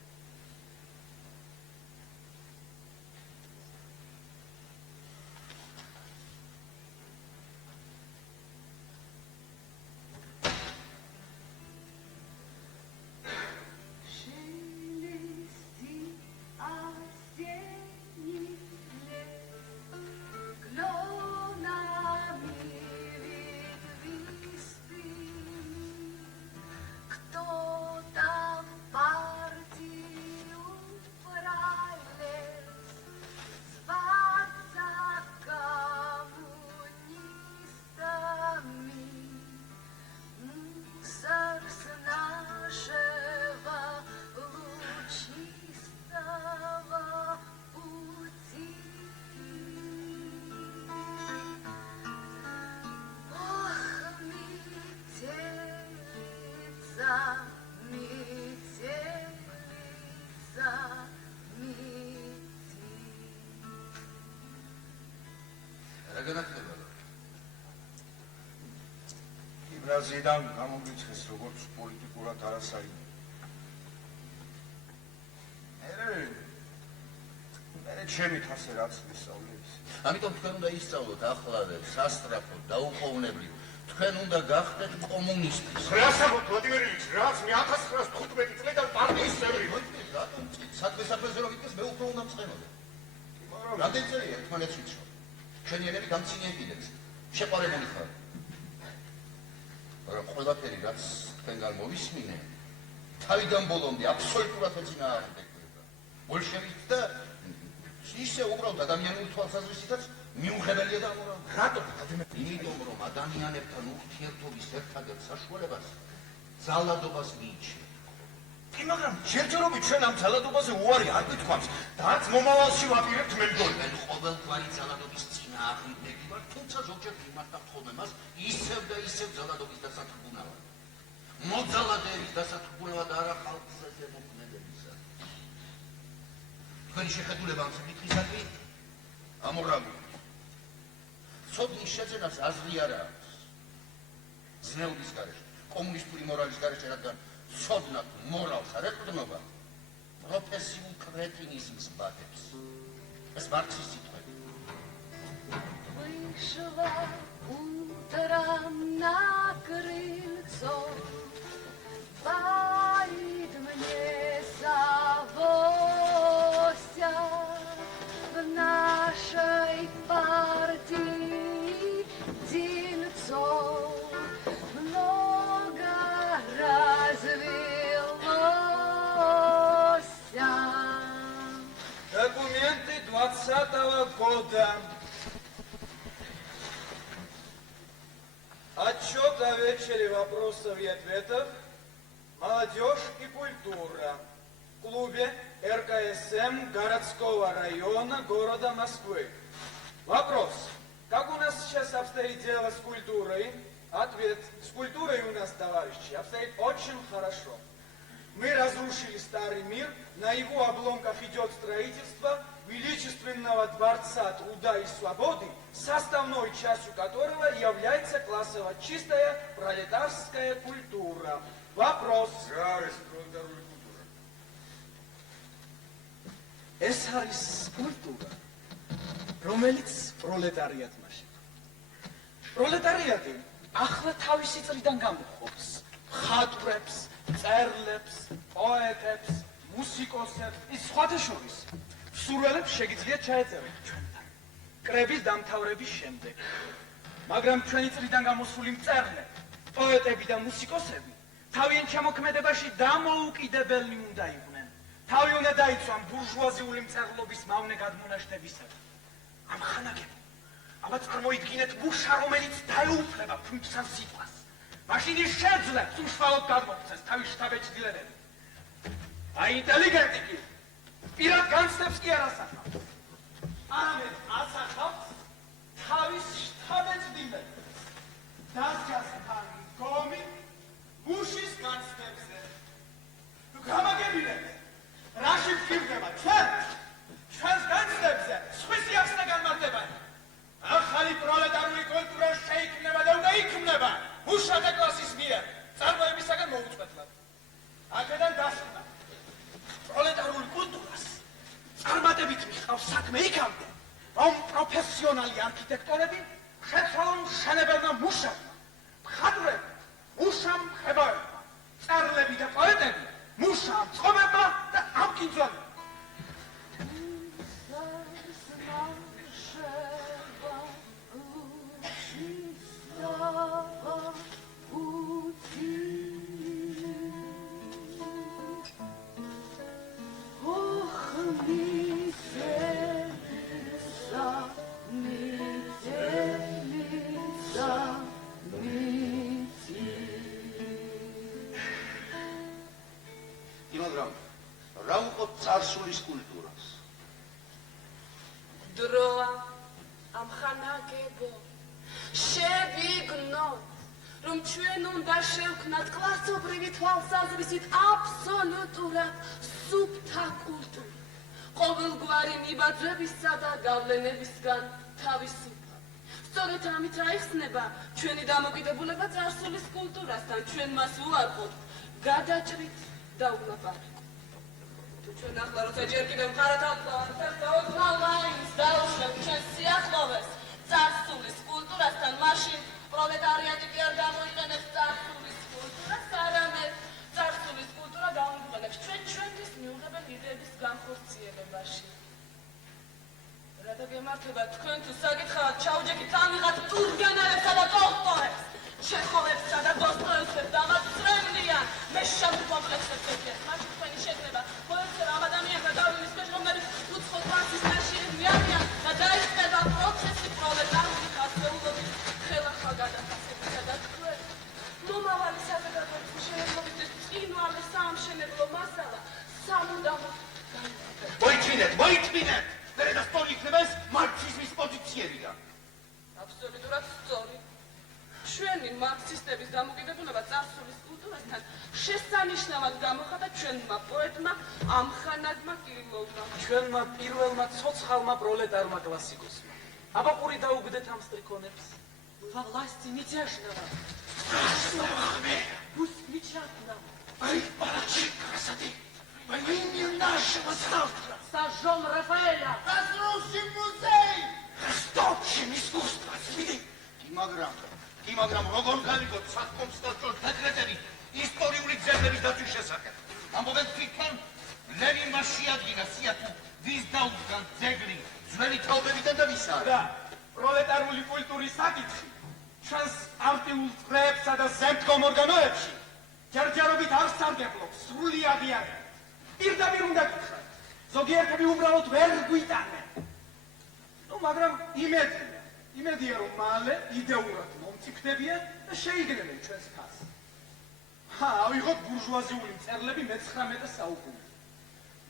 გიმნაზიიდან გამომიცხეს როგორც პოლიტიკურად არასაიმი. მე ჩემით ასე რაც ვისწავლეთ. ამიტომ თქვენ უნდა ისწავლოთ ახლავე, სასტრაფოდ, დაუყოვნებლივ. თქვენ უნდა გახდეთ კომუნისტი. რასაბოთ ვლადიმერ ილიჩ, რაც მე 1915 წლიდან პარტიის წევრი. რატომ საქმესაფერზე რომ იქნეს მე უფრო უნდა მწყენოდე. რამდენი წელია ერთმანეთს ვიცნობ. ჩვენი ენები გამწინიებიდეთ. შეყარებული ხარ. მაგრამ ყველაფერი რაც თქვენგან მოვისმინე, თავიდან ბოლომდე აბსოლუტურად ეწინააღმდეგება. ბოლშევიკს და ისე უბრალოდ ადამიანური თვალსაზრისითაც მიუღებელია და ამორალია. რატომ? იმიტომ რომ ადამიანებთან ურთიერთობის ერთადერთ საშუალებას ძალადობას მიიჩნევ. კი, მაგრამ ჯერჯერობით ჩვენ ამ ძალადობაზე უარი არ გითხოვს და არც მომავალში ვაპირებთ მე მგონი. ჩვენ ყოველგვარი ძალადობის წინააღმდეგი ვართ, თუმცა ზოგჯერ იმასთან ხოლმე მას ისევ და ისევ ძალადობის დასათრგუნავად. მოძალადეების დასათრგუნავად არა ხალხს ზემოქმედებისა. თქვენი შეხედულება ამ საკითხისაკი ამორალია. ცოდნის შეძენას აზრი არ აქვს. ზნეობის გარეშე, კომუნისტური მორალის გარეშე, რადგან ცოდნად მორალს არ ეყრდნობა, პროფესიულ კრეტინიზმს ბადებს. ეს მარქსის სიტყვები. Вышла утром на крыльцо, говорит мне Савося, в нашей партии дельцов много развелося. Документы 20-го года. Отчет о вечере вопросов и ответов «Молодежь и культура» в клубе РКСМ городского района города Москвы. Вопрос. Как у нас сейчас обстоит дело с культурой? Ответ. С культурой у нас, товарищи, обстоит очень хорошо. Мы разрушили старый мир, на его обломках идет строительство величественного дворца труда и свободы, составной частью которого является классово чистая пролетарская культура. Вопрос. ეს არის კულტურა, რომელიც პროლეტარიატმა შექმნა. პროლეტარიატი ახლა თავისი წრიდან გამოხობს მხატვრებს, მწერლებს, პოეტებს, მუსიკოსებს, ის სხვათა შორის მსურველებს შეგიძლიათ ჩაეწეროთ ჩვენთან კრების დამთავრების შემდეგ. მაგრამ ჩვენი წრიდან გამოსული მწერლები, პოეტები და მუსიკოსები თავიანთ შემოქმედებაში დამოუკიდებელი უნდა იყვნენ. თავი უნდა დაიცვან ბურჟუაზიული მწერლობის მავნე გადმონაშთებისაგან. ამ ხანაგები, აბა წარმოიდგინეთ მუშა, რომელიც დაეუფლება ფუნქციურ სიტყვას. მაშინ ის შეძლებს უშუალოდ გადმოქცეს თავის შთაბეჭდილებები. აი ინტელიგენტი კი პირად განცდებს კი არ ასახავს. არამედ ასახავს პროფესიონალი არქიტექტორები, შეცვალონ მშენებელმა მუშებმა, მხატვრებმა, მუშა მხედველებმა, მწერლები და პოეტები, მუშა მწყობებმა და ამკინძვლებმა. რა უყო წარსულის კულტურას? დროა ამხანაგებო შევიგნო რომ ჩვენ უნდა შევქმნათ კლასობრივი თვალსაზრისით აბსოლუტურად სუფთა კულტურა ყოველგვარი მიბაძვებისა და გავლენებისგან თავისუფალი. სწორედ ამით აიხსნება ჩვენი დამოკიდებულება წარსულის კულტურასთან. ჩვენ მას უარყოფთ გადაჭრით და ულაპარაკობთ. ჩვენ ახლა როცა ჯერ კიდევ მხარდაჭერით და ოდნავ ლაინს დაუშვებთ ჩვენ სიახლოვეს წარსულის კულტურასთან, მაშინ პროლეტარიატი კი არ გამოიყენებს წარსულის კულტურას, არამედ წარსულის კულტურა გამოიყენებს ჩვენთვის მიუღებელ იდეების განხორციელებაში. რათა გემართება თქვენ თუ საკითხავთ ჩაუჯექით ამიღათ ტურგენევსა და ტოლსტოევს, ჩეხოვებსა და დოსტოევსკის და მათ წრემლიან მეშამი კომპლექსებს ექეთ. მაშინ თქვენი შეკრება მოექცევა ამ ადამიანთა დავილის ქვეშ, რომლებიც უცხო კლასის ნაშიერს მიაღწიათ და დაიწყება პროცესი პროლეტარული ხასიათობის ხელახლა გადახასებისა და თქვენ მომავალი საზოგადოების მშენებლობის წინვალე საამშენებლო მასალა სამუდამოდ მოიწმინეთ! მერე და სწორი იქნება ეს მარქსიზმის პოზიციებია. აბსოლუტურად სწორი. ჩვენი მარქსისტების დამოკიდებულება წარსულის კულტურასთან შესანიშნავად გამოხატა ჩვენმა პოეტმა ამხანაგმა კირილოვმა. ჩვენმა პირველმა ცოცხალმა პროლეტარმა კლასიკოსმა. აბაყური დაუგდეთ ამ სტრიქონებს. Во власти мятежного. Пусть кричат нам. Ай, палачи красоты! Во имя нашего завтра! Сожжем Рафаэля! Разрушим музей! Растопчем искусство святых! Кимаграм, როგორ გავიგოთ საკონსტიტუციო დეკრეტები ისტორიული ძეგლების დაცვის შესახებ? ამბობენ თვითონ ლენინმა შეადგინა სიათუ ვის დაუდგან ძეგლი ძველი თაობებიდან და ვისა? და პროლეტარული კულტურის საკითხი ჩვენს არტიულ წრეებსა და ზემდგომ ორგანოებში ჯერჯერობით არ სარგებლობს სრულიადი არის. პირდაპირ უნდა გითხრათ, ზოგიერთები უბრალოდ ვერ გვიტანენ. მაგრამ იმედია, რომ მალე იდეურად მომწიფდებიან და შეიგნებენ ჩვენს ფასს. ავიღოთ ბურჟუაზიული მწერლები მე-19 საუკუნეში.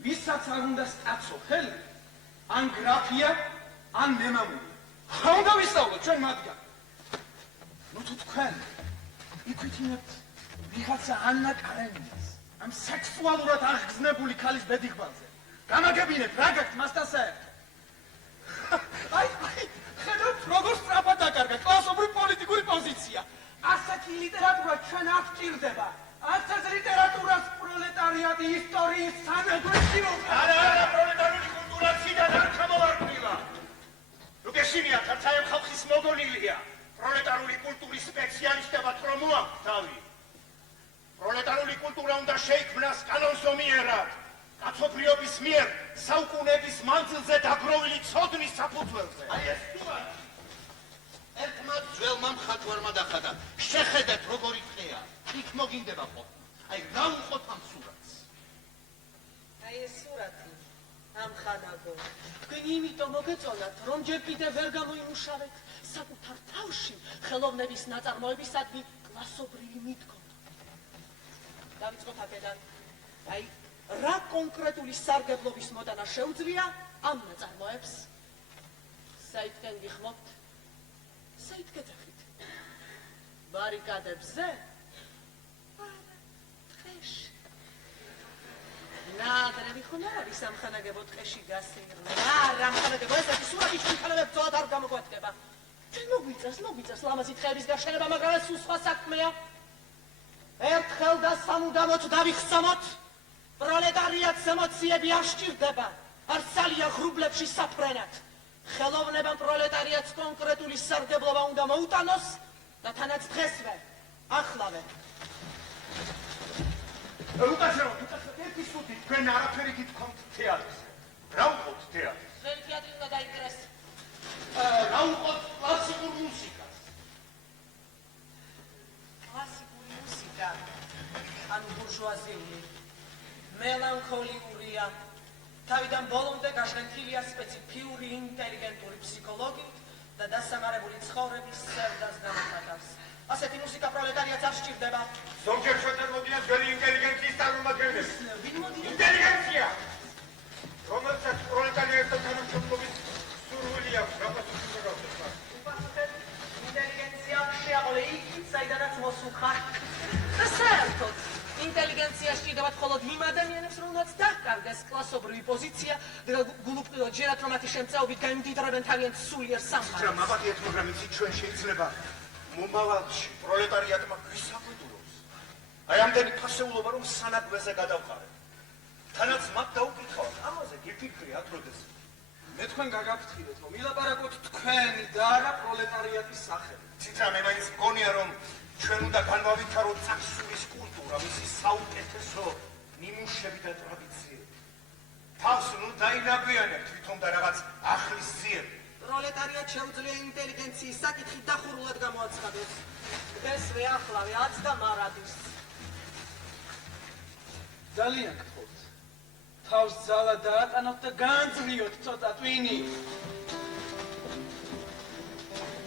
ვისაც არ უნდა სტაცო ხელი, ან გრაფია, ან მემამული. რა უნდა ვისწავლოთ ჩვენ მათგან? თუ თქვენ იქვითინებთ ვიღაცა ანა კარენიას, ამ სექსუალურად აღგზნებული ქალის ბედიღბანზე, გამაგებინებთ რა გაქვთ მასთან საერთო? აი, ხედავთ როგორ სწრაფად დაკარგა კლასობრივი პოლიტიკური პოზიცია. ასეთი ლიტერატურა ჩვენ არ გვჭირდება. ასეთ ლიტერატურას პროლეტარიატი ისტორიის სანაგვეცილობა. არა, პროლეტარული კულტურა ციდან არ ჩამოვარდნილა. რუგეშინია თაცაემ ხალხის მოგონილია. პროლეტარული კულტურის სპეციალისტებად რომ მოაქვთ თავი. პროლეტარული კულტურა უნდა შეიქმნას კანონზომიერად, კაცობრიობის მიერ საუკუნეების მანძილზე დაგროვილი ცოდნის საფუძველზე. აი ეს თუმად ერთმა ძველმა მხატვარმა დახატა. შეხედეთ როგორი ხეა. იქ მოგინდება ყოფნა. აი რა უყოთ ამ სურათს? აი ეს სურათი ამხანაგო. თქვენ იმიტომ მოგეწონათ, რომ ჯერ კიდევ ვერ გამოიმუშავეთ საკუთარ თავში ხელოვნების ნაწარმოებისადმი კლასობრივი მიდგომა. დავიწყოთ აქედან. აი რა კონკრეტული სარგებლობის მოტანა შეუძლია ამ ნაწარმოებს? საითკენ გიხმობთ? საით გეძახით? ბარიკადებზე? არა, ტყეში. ნადრევი ხომ არ არის ამხანაგებო ტყეში გასეირნე? არა, ამხანაგებო, ესეთი სურათი ჩვენ ქალებებს ძოად არ გამოგვადგება. ჩვენ მოგვიწევს ლამაზი ტყეების გაშენება, მაგრამ ეს სხვა საქმეა. ერთხელ და სამუდამოდ დავიხსამოთ, პროლეტარიატს ემოციები არ სჭირდება, არ ძალია ღრუბლებში საფრენად. ხელოვნებამ პროლეტარიატს კონკრეტული სარგებლობა უნდა მოუტანოს და თანაც დღესვე, ახლავე. უკაცრავ, ერთი სუთი, თქვენ არაფერი გითხოვთ თეატრს. რა უყოთ თეატრს? ძველი თეატრი უნდა დაიკრეს. რა უყოთ კლასიკურ მუსიკას? კლასიკური მუსიკა, ანუ ბურჟუაზიული, მელანქოლიურია, თავიდან ბოლომდე გაშენებულია სპეციფიური ინტელიგენტური ფსიქოლოგიით და დასამარებული ცხოვრების სევდას განაცხადავს. ასეთი მუსიკა პროლეტარიატს არ სჭირდება. ზოგჯერ შეწარმოდიან ძველი ინტელიგენციის წარმომადგენლები. ვინ მოდიან? ინტელიგენცია! რომელსაც პროლეტარიატთან თანამშრომლობის სურვილი აქვს, რაღაც უნდა გავხსნათ. უპასუხეთ, ინტელიგენცია შეაყოლე იქ, საიდანაც მოსუხარ. და საერთოდ, ინტელიგენცია სჭირდება მხოლოდ იმ ადამიანებს, რომელთაც დაჰკარგეს კლასობრივი პოზიცია და გულუბრყვილოდ ჯერათ, რომ მათი შემწეობით გაემდიდრებენ თავიანთ სულიერ სამყაროს. რა მაბადიეთ, მაგრამ იცით, ჩვენ შეიძლება მომავალში პროლეტარიატმა გვისაგვედუროს. აი ამდენი ფასეულობა, რომ სანაგვეზე გადავყარეთ. თანაც მათ დაუკითხავთ, ამაზე გიფიქრე როდეს. მე თქვენ გაგაფრთხილეთ, რომ ილაპარაკოთ თქვენი და არა პროლეტარიატის სახელით. ცით რა მე მაინც მგონია, რომ ჩვენ უნდა განვავითაროთ წარსულის კულტურა, მისი საუკეთესო ნიმუშები და ტრადიციები. თავს ნუ დაინაგვიანებთ თვითონ და რაღაც ახლისძიები. პროლეტარიატ შეუძლია ინტელიგენციის საკითხით დახურულად გამოაცხადოს. დღესვე ახლავე აცდა მარადის. ძალიან გთხოვთ, თავს ძალა დაატანოთ და განძლიოთ ცოტა ტვინი.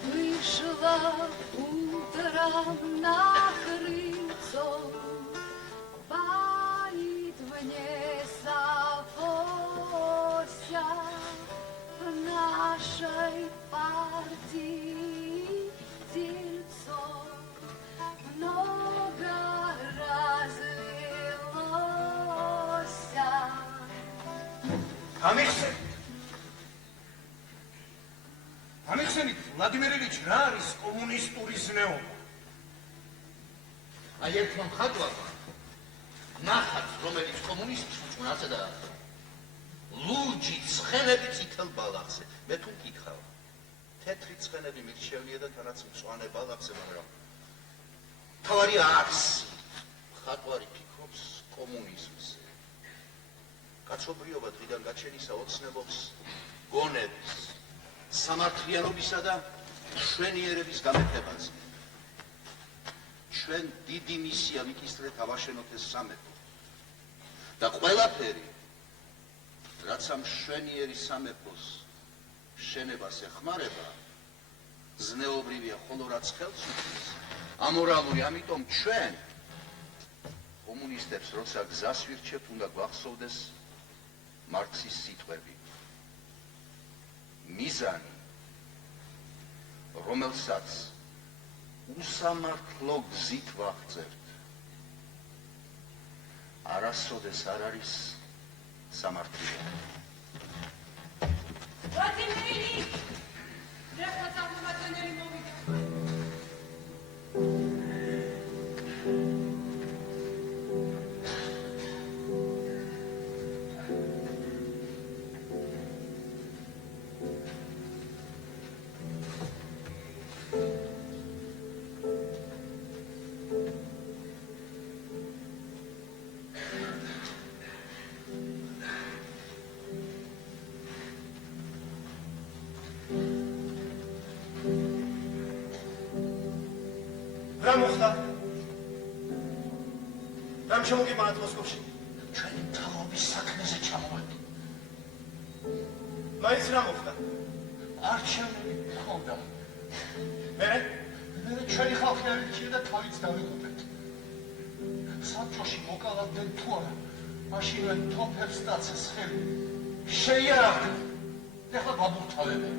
Вышла утром на крыльцо, поит мне Сафося в нашей партии дельцо много развелося. ამიხსენით, ვლადიმერ ილიჩ, რა არის კომუნისტური ზნეობა? აი ერთმა მხატვარმა ნახატს, რომელიც კომუნისტის უწმუნასა და ლურჯი ცხენები წითელ ბალახზე. მე თუ მკითხავ, თეთრი ცხენები მირჩევნია და თანაც მწვანე ბალახზე, მაგრამ თავარი არსი მხატვარი ფიქრობს კომუნიზმზე. კაცობრიობა დღიდან გაჩენისა ოცნებობს გონების, სამართლიანობისა და მშვენიერების გამეფებაზე. ჩვენ დიდი მისია ვიკისრეთ ავაშენოთ ეს სამეფო და ყველაფერი, რაც ამ მშვენიერი სამეფოს შენებას ეხმარება, ზნეობრივია, ხოლო რაც ხელს უწყობს, ამორალური. ამიტომ ჩვენ კომუნისტებს, როცა გზას ვირჩევთ, უნდა გვახსოვდეს მარქსის სიტყვები. მიზანი, რომელსაც უსამართლო გზით ვაღწევთ, არასოდეს არ არის სამართლიანი. ვლადიმერ ილიჩ, ახლა წარმომადგენელი მოვიდა. რა მოხდა? რამ შემოგიმართ მოსკოვში? ჩვენი მთავრობის საქმეზე ჩამოვედი. მაინც რა მოხდა? არჩევნები მქონდა. მე ჩვენი ხალხი არჩია და თავიც დავიღუპეთ. საბჭოში მოკალავდნენ თუ არა, მაშინვე თოფებს დაცეს ხელი. შეიარაღდა. ეხლა გაბურთალებენ.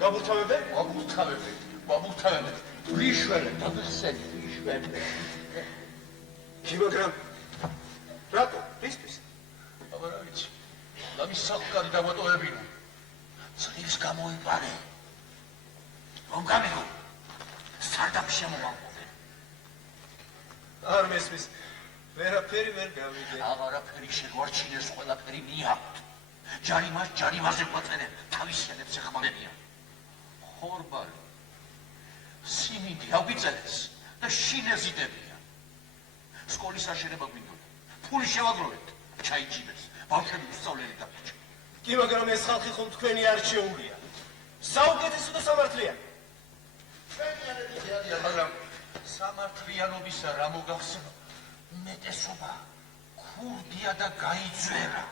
გაბურთავებენ? ვაბურთავებენ. ვიშვერეთ, დაგხსენით, ვიშვერეთ. კი, მაგრამ რატო? რისთვის? აბა რა ვიცი. ამის საკარი დავატოვებინა. ძლივს გამოიყარე. რომ გამიგო. სარდაფ შემოვამყობენ. არ მესმის. ვერაფერი ვერ გავიგე. აღარაფერი შეგვარჩინეს, ყველაფერი მიაქვთ. ჯარიმაზე ყვაწერენ, თავისიანებს ეხმარებიან. ხორბალი, სიმინდი აგვიწერეს და შინეზიდებიან. სკოლის აშენება გვინდოდა. ფული შევაგროვებთ, ჩაიჭიმეს, ბავშვები უსწავლელი დაგვრჩა. კი, მაგრამ ეს ხალხი ხომ თქვენი არჩეულია. საუკეთესო და სამართლიანი. ჩვენიანები არიან, მაგრამ სამართლიანობისა რა მოგახსენო? უმეტესობა ქურდია და გაიძვერა.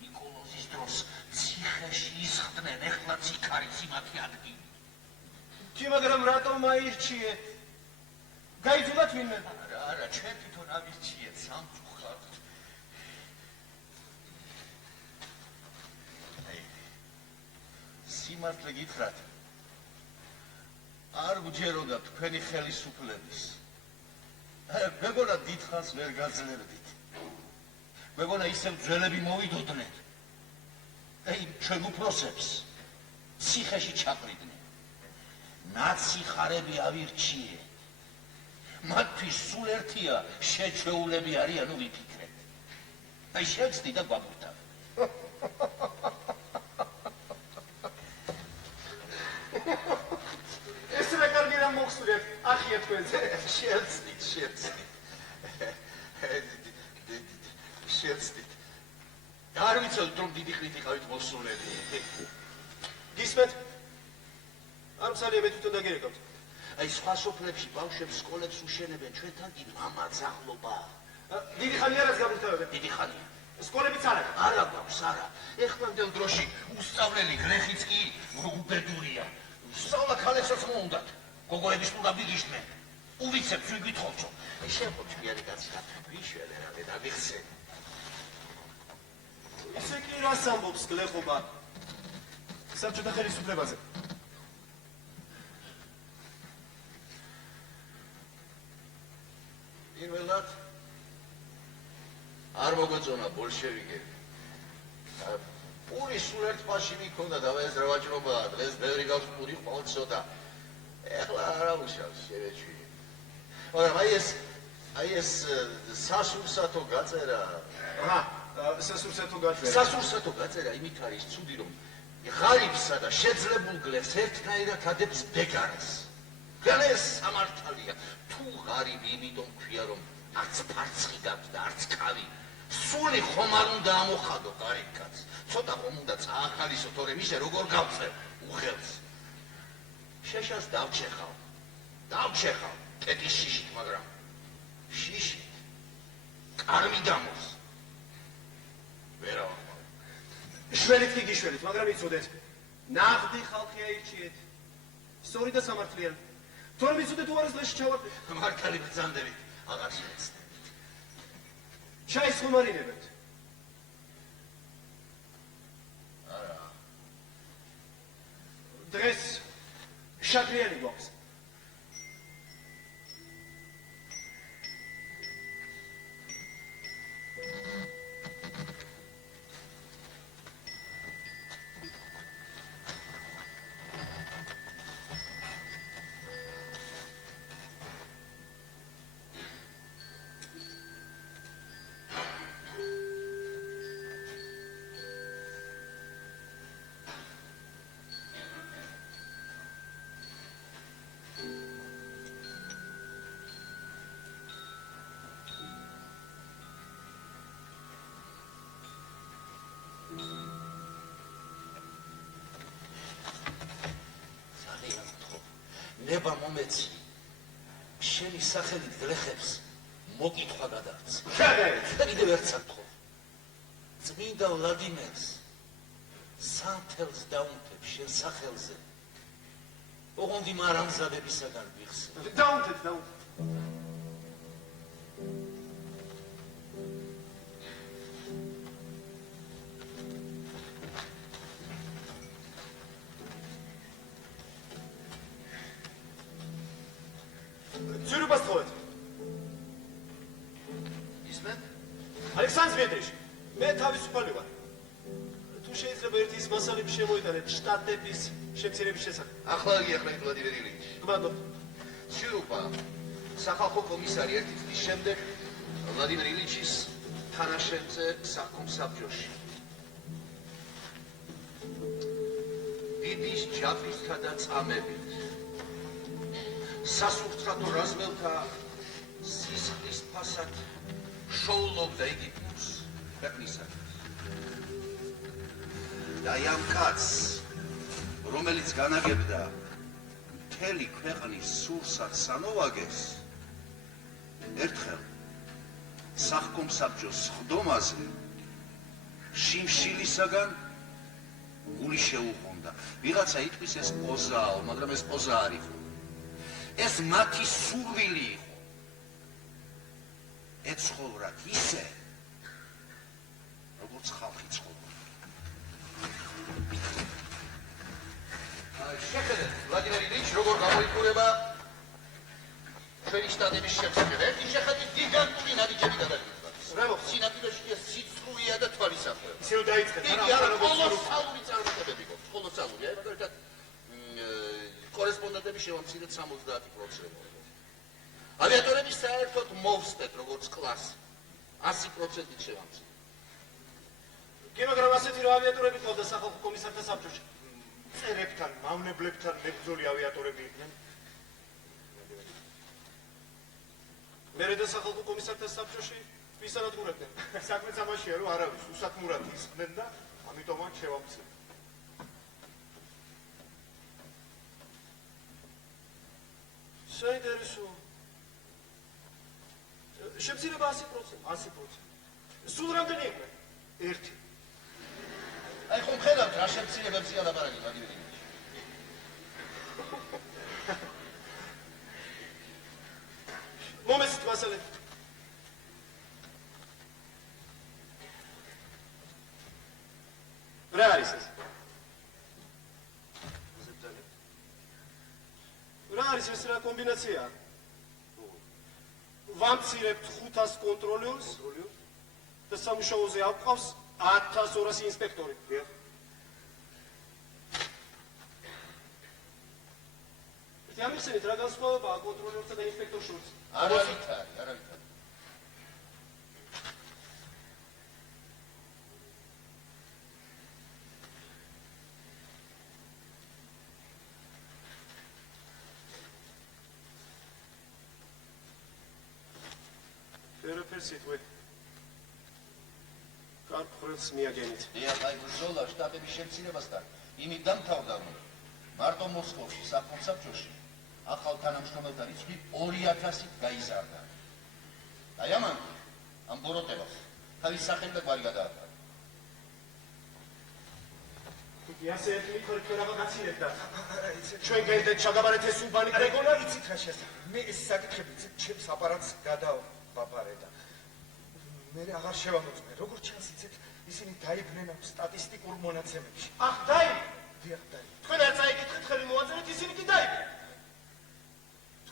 ნიკოლოზის დროს ციხეში ისხდნენ, ეხლაც იქ არის იმათი ადგილი. კი, მაგრამ რატომ აირჩიეთ? გაიძულათ ვინმე? არა, ჩვენ თვითონ ავირჩიეთ, სამწუხაროდ. სიმართლე გითხრათ, არ გვჯეროდა თქვენი ხელისუფლების. მეგონა დიდხანს ვერ გაძლევდით. მეგონა ისევ ძველები მოვიდოდნენ და იმ ჩვენ უფროსებს ციხეში ჩაყრიდნენ. ნაციხარები ავირჩიეთ. მათთვის სულ ერთია, შეჩვეულები არიან, ვიფიქრეთ. აი შევცდი და გვაგვრთავ. ეს რა კარგი რამ მოგხსნით, ახია თქვენზე. შევცდით. არ ვიცოდით, რომ დიდი ხნით იყავით მოსულები. გისმენთ? არ მსალია მე თვითონ დაგერეკავთ. აი სხვა სოფლებში ბავშვებს სკოლებს უშენებენ, ჩვენთან კი მამა ძაღლობა. დიდი ხანია რაც გაბრთავებენ? დიდი ხანია. სკოლებიც არა. არა გვაქვს, არა. ეხლამდელ დროში უსწავლელი გლეხიც კი უბედურია. სწავლა ქალებსაც მოუნდათ. გოგოების უნდა მიგიშდნენ. უბიცებს ვიგვითხოვცო. შემო ჩვენი კაცი ვიშველი რა დაგიხსე. ისე კი რას ამბობს გლეხობა? საბჭოთა ხელისუფლებაზე. პირველად არ მოგვეწონა ბოლშევიკები. პური სულ ერთ პაში მიქონდა და ვეზრა ვაჭრობა, დღეს ბევრი გავს პური ყავს ცოტა. ეხლა არა უშავს შევეჩვი. მაგრამ აი ეს სასურსათო გაწერა. რა, სასურსათო გაწერა. სასურსათო გაწერა იმით არის ცუდი, რომ ღარიბსა და შეძლებულ გლეხს ერთნაირად ადებს ბეგარას. და ეს სამართალია. თუ ღარიბი იმიტომ ქვია, რომ არც ფარცხი გაქვს და არც ქალი, სული ხომ არ უნდა ამოხადო ღარიბ კაცს. ცოტა ხომ უნდა წაახალისო, თორემ ისე როგორ გავწევ უხელს. შეშას დავჩეხავ, კეტის შიშით, მაგრამ შიშით კარმი დამოს. ვერავარ. შველით კი გიშველით, მაგრამ იცოდეთ, ნაღდი ხალხი აირჩიეთ. სწორი და სამართლიანი. თორემ იცოდეთ უარეს დღეში ჩავარდეთ. მართალი ბრძანდებით, აღარ შეეცდებით. ჩაის ხომ არინებებთ? არა. დღეს შაქრიანი გვაქვს. ნება მომეცი, შენი სახელით გლეხებს მოკითხვა გადარც. და კიდევ ერთსაც თხოვ. წმინდა ვლადიმერს სანთელს დაუნთებ შენ სახელზე. ოღონდ იმ არამზადებისაგან ვიხსენ. დაუნთეთ. ძვირობას თხოვეთ. ისმენ? ალექსანდრ ზვიედრიში. მე თავისუფალი ვარ. თუ შეიძლება ერთი ის მასალები შემოიტანეთ შტატების შემცირების შესახებ. ახლა გიახმეთ ვლადიმერ ილიჩ. გმადლობთ. ძვირობა სახალხო კომისარი ერთი წლის შემდეგ ვლადიმერ ილიჩის თანაშემწე სახკომსაბჭოში. დიდის ჯაფრითა და წამებით სასურცხათო რაზმელთა სისხლის ფასად შოულობდა იგი პურს ქვეყნისათვის. და ამ კაცს, რომელიც განაგებდა მთელი ქვეყნის სურსად სანოვაგეს, ერთხელ სახკომსაბჭოს სხდომაზე შიმშილისაგან გული შეუხონდა. ვიღაცა იტყვის ეს პოზაო, მაგრამ ეს პოზა არ იყო. ეს მათი სურვილი იყო. ეცხოვრათ ისე, როგორც ხალხი ცხოვრობს. შეხედეთ, ვლადიმერ ილიჩი როგორ გამოიყურება ჩვენი შტატების შემსრულებელი. ერთი შეხედით გიგანტური ნაბიჯები გადაგვიწყდა. სინაპირეში ეს სიცხუია და თვალისაყრელი. ისე რომ დაიწყეთ, იგი არა კოლოსალური წარმატებები გვაქვს, კოლოსალური. აი მაგალითად კორესპონდენტები შევამცირეთ 70%. ავიატორების საერთოდ მოვსდეთ როგორც კლასი. 100%-ით შევამცირეთ. კი, მაგრამ ასეთი რა ავიატორები ყავდა სახალხო კომისართა საბჭოში. წერებთან, მავნებლებთან მებრძოლი ავიატორები იყვნენ. მერე და სახალხო კომისართა საბჭოში ვის ანადგურებდნენ? საქმეც ამაშია, რომ არავის უსაქმურად ისხდნენ და ამიტომაც შევამცირეთ. საინტერესო. შემცირება 100%. 100%. სულ რამდენი იყვნენ? ერთი. აი ხომ ხედავთ რა შემცირებებზია ლაპარაკი ვლადიმერ ილიჩი. მომესით მასალე. რა არის ეს? რა არის ეს რა კომბინაცია? ვამცირებთ 500 კონტროლერს და სამუშაოზე აყვავს 1200 ინსპექტორი. ამიხსენეთ რა განსხვავებაა კონტროლერსა და ინსპექტორს შორის? არავითარი. ვერაფერს იტყვი. კარგ ხვრელს მიაგენით. დიახ, აი ბრძოლა შტაბების შემცირებასთან იმით დამთავრდა, რომ მარტო მოსკოვში სახკომსაბჭოში ახალ თანამშრომელთა რიცხვი 2000-ით გაიზარდა. აი ამ ბოროტებას თავის სახელი და გვარი გადააყარა. კი, ასე მიხარით ვერაღა გაცინებდა. ჩვენ გენდეთ ჩაგაბარეთ ეს უბანი გეგონა? იცით რა შესაძლოა. მე ეს საკითხები ჩემს აპარატს გადავაბარე და მე აღარ შევამოწმე. როგორ ჩანს იცით, ისინი დაიბნენ ამ სტატისტიკურ მონაცემებში. ახ, დაიბნენ. დიახ, დაიბნენ. თქვენ არ წაიგეთ ხელი მოაწერეთ, ისინი კი დაიბნენ.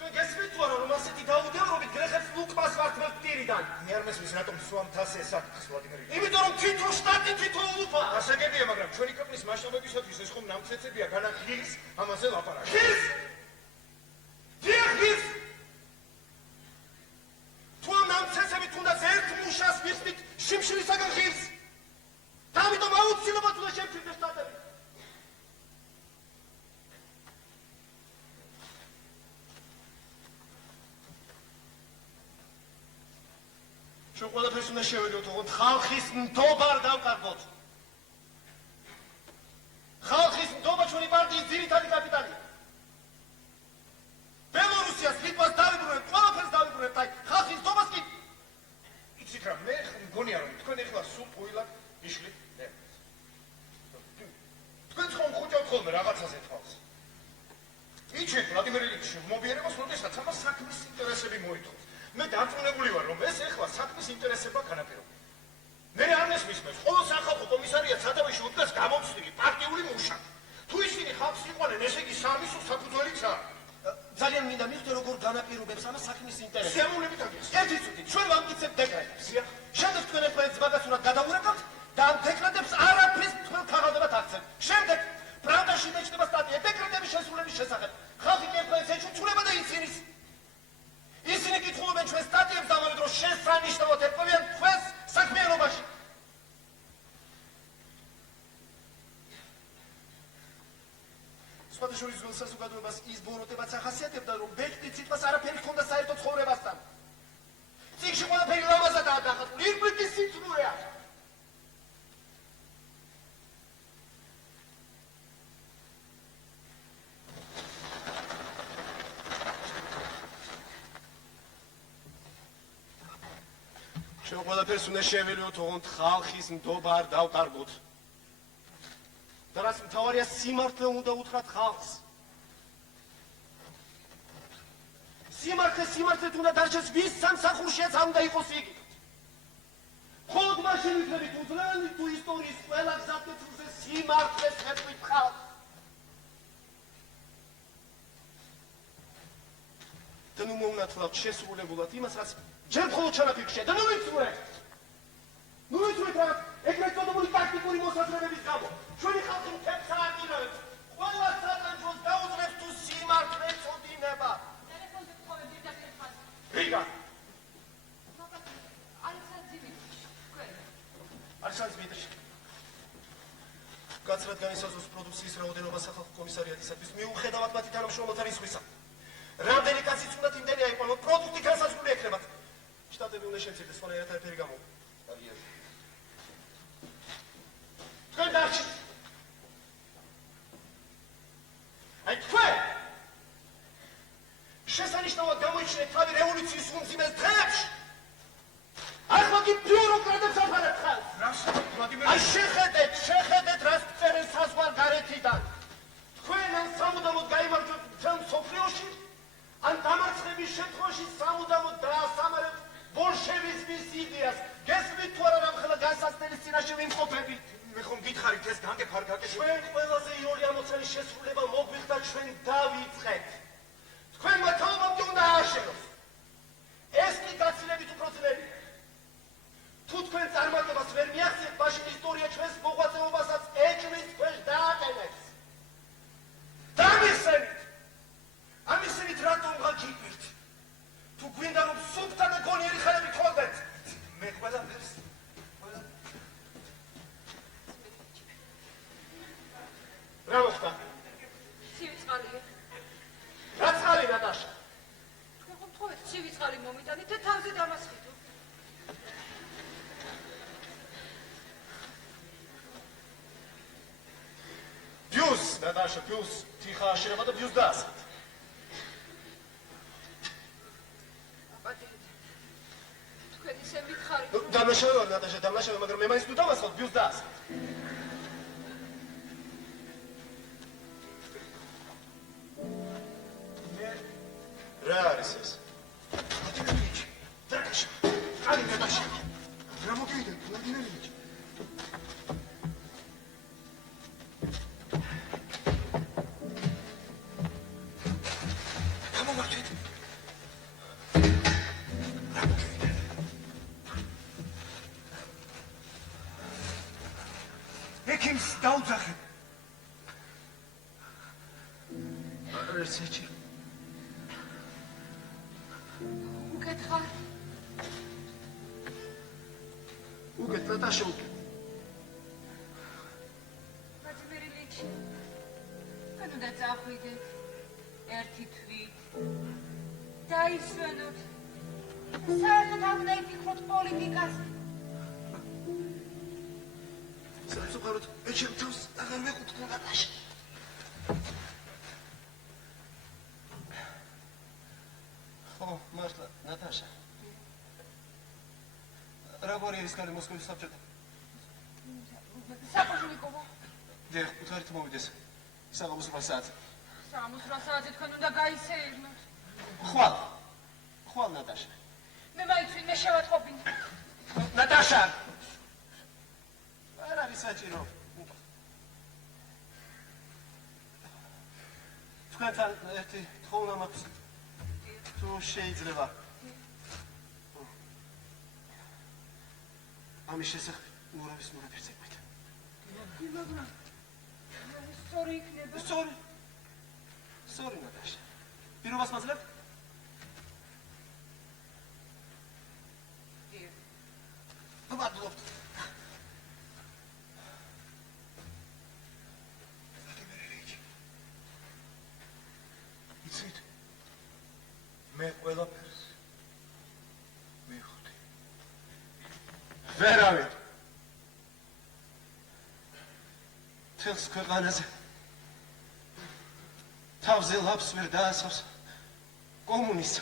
თქვენ გესმით თუ არა, რომ ასეთი დაუდევრობით გრეხებს ლუკმას ვართ მერტირიდან? მე არ მესმის რატომ სვამთ ასე საკითხს ვლადიმერ ილიჩი. იმიტომ რომ თვითონ შტატი თვითონ ლუპა. ასაგებია, მაგრამ ჩვენი ქვეყნის მასშტაბებისათვის ეს ხომ ნამცეცებია განახილს ამაზე ლაპარაკი. ხილს! დიახ, ხილს! თუ ამ ნამცეცებით თუნდაც ერთ მუშას მისვით შიმშილისაგან ხილს. და ამიტომ აუცილებლად უნდა შემჩნდეს შტატები. ჩვენ ყველაფერს უნდა შევედოთ, ოღონდ ხალხის ნდობა არ დავკარგოთ. ხალხის ნდობა ჩვენი პარტიის ძირითადი კაპიტალია. ბელორუსიას, ლიტვას დავიბრუნებთ, ყველაფერს დავიბრუნებთ, აი, ხალხის ნდობას კი. იცით რა, მე მგონია რომ თქვენ ეხლა სულ პოილად იშლით ნერვებს. თქვენ ხომ ხუჭავთ ხოლმე რაღაცაზე თვალს. იჩეთ ვლადიმერ ილიჩი მობიერებას, როდესაც ამას საქმის ინტერესები მოითხოვს. მე დარწმუნებული ვარ, რომ ეს ეხლა საქმის ინტერესებმა განაპირობა. მე არ მესმის მე, ყოველ სახალხო კომისარიატს სათავეში უდგას გამომცდილი პარტიული მუშაკი. თუ ისინი ხალხს იყვნენ, ესე იგი სამისო საფუძველიც არა. ძალიან მინდა მივხვდე როგორ განაპირობებს ამას საქმის ინტერესს. სიამოვნებით აგეს. ერთი წუთი, ჩვენ ვამტკიცებთ დეკრეტებს. შემდეგ თქვენ ერთმანეთს მაგასურად გადავურეკავთ და ამ დეკრეტებს არაფრის თქვენ ქაღალდებათ აქცევთ. შემდეგ ბრანდაში მეჩნდება სტატია დეკრეტების შესრულების შესახებ. ხალხი კი ერთმანეთს ეჩუცურება და იცინის. ის შორის ძველ საზოგადოებას ის ბოროტებაც ახასიათებდა, რომ ბეჭდის სიტყვას არაფერი ჰქონდა საერთო ცხოვრებასთან. წიგნში ყველაფერი ლამაზადაა დახატული, ირგვლივ სიცრუეა. ჩვენ ყველაფერს უნდა შეველიოთ, ოღონდ ხალხის ნდობა არ დავკარგოთ. და რაც მთავარია, სიმართლე უნდა უთხრათ ხალხს. სიმართლეთ უნდა დარჩეს, ვის სამსახურშიაც არ უნდა იყოს იგი. მხოლოდ მაშინ ვიქნებით უძლეველი, თუ ისტორიის ყველა გზატკეცილზე სიმართლეს ხედავთ ხალხს. და ნუ მოუნათლავთ შესრულებულად იმას, რაც ჯერ მხოლოდ ჩანაფიქრშია და ნუ ვიცურეთ რა ეგრეთ წოდებული ტაქტიკური მოსაზრებების გამო ჩვენი ხალხი მთებს ააგირავებს ყველა სატანჯოს დაუძლებს თუ სიმართლე წოდინება ტელეფონზე გთხოვე პირდაპირ ხაზს რიგა ალექსანდრ დიმიტრიჩ კაცრად განისაზღვროს პროდუქციის რაოდენობა სახალხო კომისარიატისათვის მიუხედავად მათი თანამშრომელთა რისხვისა რამდენი კაციც უნდა იმდენი აიყვანოთ პროდუქტი განსაზღვრული ექნებათ შტატები უნდა შეცილდეს სხვანაირად არაფერი გამოვიდა თქვენ დარჩით აი თქვენ შესანიშნავად გამოიჩინეთ თავი რევოლუციის უმძიმეს დღეებში ახლა კი ბიუროკრატებს აფარებთ ხალხს აი შეხედეთ რას წერენ საზღვარგარეთიდან თქვენ ან სამუდამოდ გაიმარჯვებთ მთელ მსოფლიოში ან დამარცხების შემთხვევაში სამუდამოდ დაასამარებთ ბოლშევიზმის იდეას გესმით თუ არა რამხელა განსაცდელის წინაშე ვიმყოფებით მე ხომ გითხარით ეს განგეფარგაკე ჩვენ ყველაზე იოლი ამოცანის შესრულება მოგვიხდა ჩვენ დავიწყეთ თქვენმა თავმოყრა უნდა ააშენოს ეს კი გაცილებით უფრო ძნელია თუ თქვენ წარმატებას ვერ მიაღწიეთ მაშინ ისტორია ჩვენს მოღვაწეობასაც ეჭვის ქვეშ დააყენებს ამისენით რატომ გაგიკვირთ თუ გვინდა რომ სუფთა და გონიერი ხალები გქონდეთ მე ყველაფერს რა მოხდა? ცივი წყალია. რა წყალი ნატაშა? თქვენ ხომ თქვით ცივი წყალი მომიტანით და თავზე დამასხიდო. ბიუს ნატაშა, ბიუს თიხა აშენება და ბიუს დაასხეთ. აპატიეთ. თქვენ ისე მითხარით. დამნაშავე ვარ ნატაშა, დამნაშავე, მაგრამ მე მაინც თუ დავასხოთ ბიუს დაასხეთ. რა არის ეს? ატიკიჩი, დაკაშა. კალი დაკაშა. რა მოგივიდა, ვლადიმირიჩი? გამომართვით. რა მოგივიდა? ექიმს დაუძახე. რესეჩი. უკეთხარ. უკეთ ნატაშა უკეთ. ვლადიმერ ილიჩი. ანუ და წახვიდეთ. ერთი თვით. დაისვენოთ. საერთოდ არ უნდა იფიქროთ პოლიტიკას. სამწუხაროდ ეჩემ თავს აღარ ვეკუთვნო ნატაშა. ხო, მართლა, ნატაშა. როგორი არის კარი მოსკოვის საბჭოთა? საპოჟნიკოვა. დიახ, უთხარით მოვიდეს. საღამოს 8 საათზე. საღამოს 8 საათზე თქვენ უნდა გაისეირნოთ. ხვალ, ნატაშა. მე მაინც ვინმე შევატყობინე. ნატაშა! არ არის საჭირო. თქვენთან ერთი თხოვნა მაქვს. თუ შეიძლება. ამის შესახებ მორავის მონაფერს ეკვრით. მაგრამ სწორი იქნება. სწორი ნატაშა. პირობას მაძლევთ? მადლობთ. ვერავინ თელს ქვეყანაზე თავზე ლაფს ვერ დაასხავს კომუნიზმს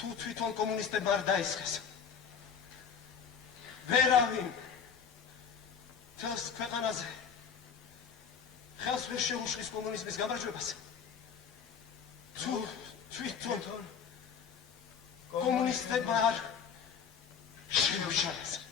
თუ თვითონ კომუნისტებმა არ დაისხეს ვერავინ თელს ქვეყანაზე ხელს ვერ შეუშლის კომუნიზმის გამარჯვებას თუ თვითონ კომუნისტებმა არ შეუშალეს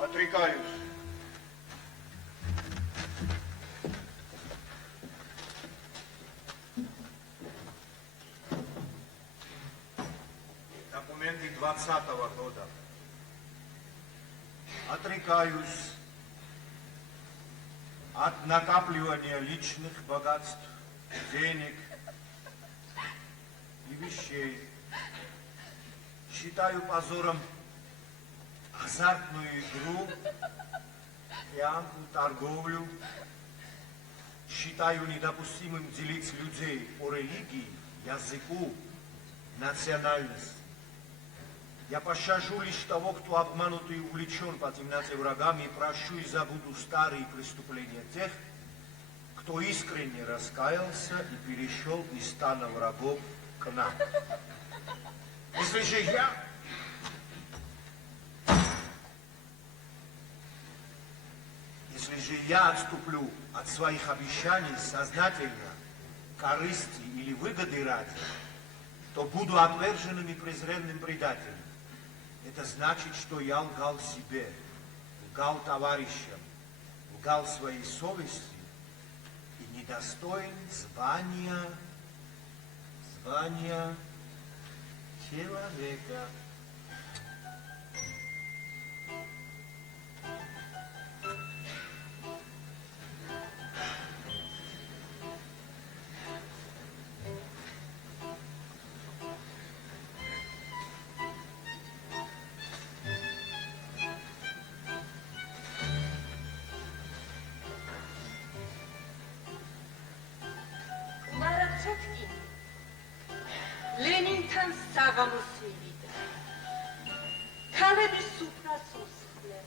Patrikaius. Документы 20-го года. Patrikaius от накапливания личных богатств, денег и вещей считаю позором азартную игру, пьянку, торговлю. Считаю недопустимым делить людей по религии, языку, национальности. Я пощажу лишь того, кто обманут и увлечен по темноте врагами, и прощу и забуду старые преступления тех, кто искренне раскаялся и перешел из стана врагов к нам. Если же я отступлю от своих обещаний сознательно, корысти или выгоды ради, то буду отверженным и презренным предателем. Это значит, что я лгал себе, лгал товарищам, лгал своей совести и недостоин звания человека. ლენინთან საღამოს მივიდა. ქალების სუფრას უსხლე.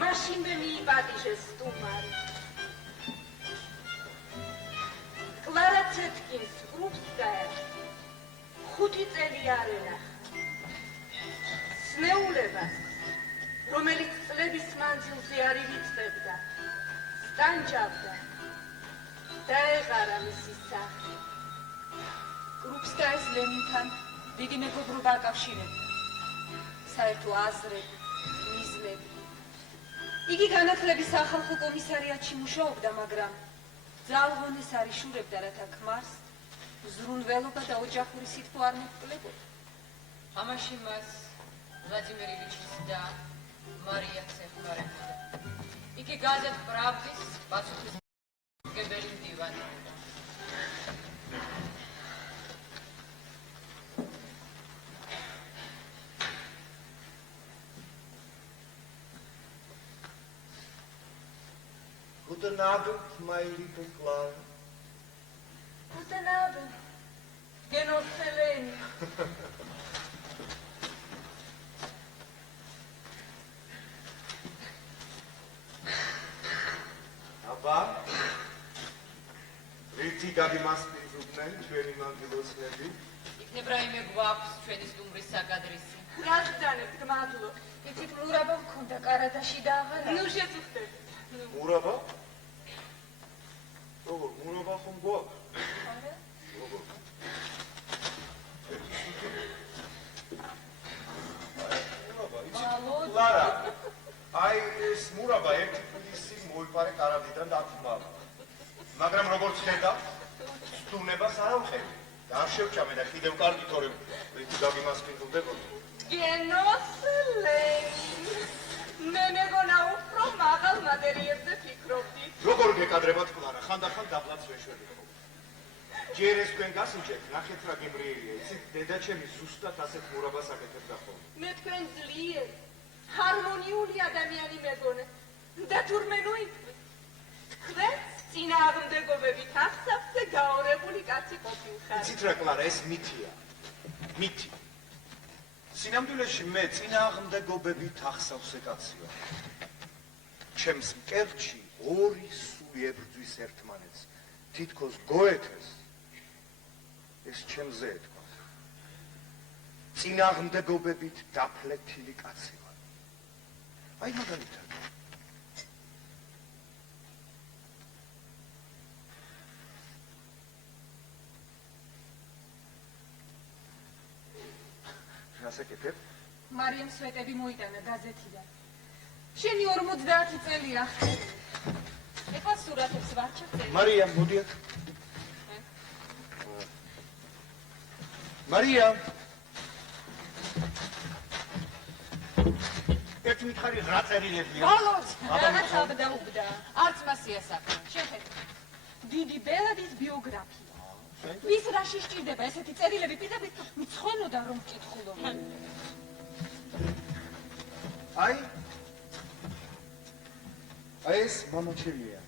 მაშინვე მიიპატიჟეს სტუმარი. კლარა ცეტკინს კრუპსკაია 5 წელი არ ენახა. სნეულებას, რომელიც წლების მანძილზე არ ივიწყებდა, სტანჯავდა და ეღარა მისი სახე. კრუპსკაიას ლენინთან დიდი მეგობრობა აკავშირებდა. საერთო აზრები, მიზნები. იგი განათლების სახალხო კომისარიატში მუშაობდა, მაგრამ ძალღონეს არ იშურებდა, რათა ქმარს ზრუნველობა და ოჯახური სითბო არ მოჰკლებოდა. ამაში მას ვლადიმერ ილიჩის და მარიაც ეხმარებოდა. იგი გაზეთ „პრავდის“ პასუხისმგებელი მდივანი იყო. Guten Abend, meine liebe Clara. Guten Abend, Genosse Leni. აბა რითი გაგიმასპინძუდნენ ჩვენი მანდილოსნები? იქნებ რაიმე გვაქვს ჩვენი სტუმრის საკადრისი. რას ბრძანებთ, გმადლობ. იცით, მურაბა მქონდა კარადაში და აღარა. ნუ შეწუხდებით. მურაბა? როგორ მურაბა ხომ გვაქვს? არა? როგორ? მურაბა, იცით, კლარა, აი ეს მურაბა ერთი ფლისი მოიპარე კარადიდან დათმავა. მაგრამ როგორც ხედავ, სტუნებას არ ავხები. და არ შევჭამე და კიდევ კარგი თორემ რითი გაგიმასპინძულდებოდი. Genosse Leni. მე მეგონა უფრო მაღალ მატერიებზე ფიქრობდი. როგორ გეკადრებათ კლარა, ხანდახან დაბლაც ვეშვები ხო. ჯერ ეს თქვენ გასიჭეთ, ნახეთ რა გემრიელია, იცით, დედაჩემი ზუსტად ასეთ მურაბას აკეთებდა ხოლმე. მე თქვენ ძლიერ, ჰარმონიული ადამიანი მეგონე. და თურმე ნუ იტყვით. თქვენს წინააღმდეგობებით აღსავსე გაორებული კაცი ყოფილხარ. იცით რა კლარა, ეს მითია. მითი. სინამდვილეში მე წინააღმდეგობებით აღსავსე კაცია. ჩემს მკერდში ორი სული ებრძვის ერთმანეთს. თითქოს გოეთეს. ეს ჩემზე ეთქვა. წინააღმდეგობებით დაფლეთილი კაცი ვარ. აი მაგალითად. ასაკეთებ? მარიამ სვეტები მოიტანა გაზეთიდან. შენი 50 წელია. ეხლა სურათებს ვარჩევ. მარიამ, მოდიათ. მარიამ. ერთი მითხარი რა წერილებია? ბოლოს რაღაც აბდაუბდა. არც მას იასახა. შეხედე. დიდი ბელადის ბიოგრაფია. ვის რაში სჭირდება ესეთი წერილები პირდაპირ მცხვენოდა რომ ვკითხულობ. აი ეს მამაჩემია.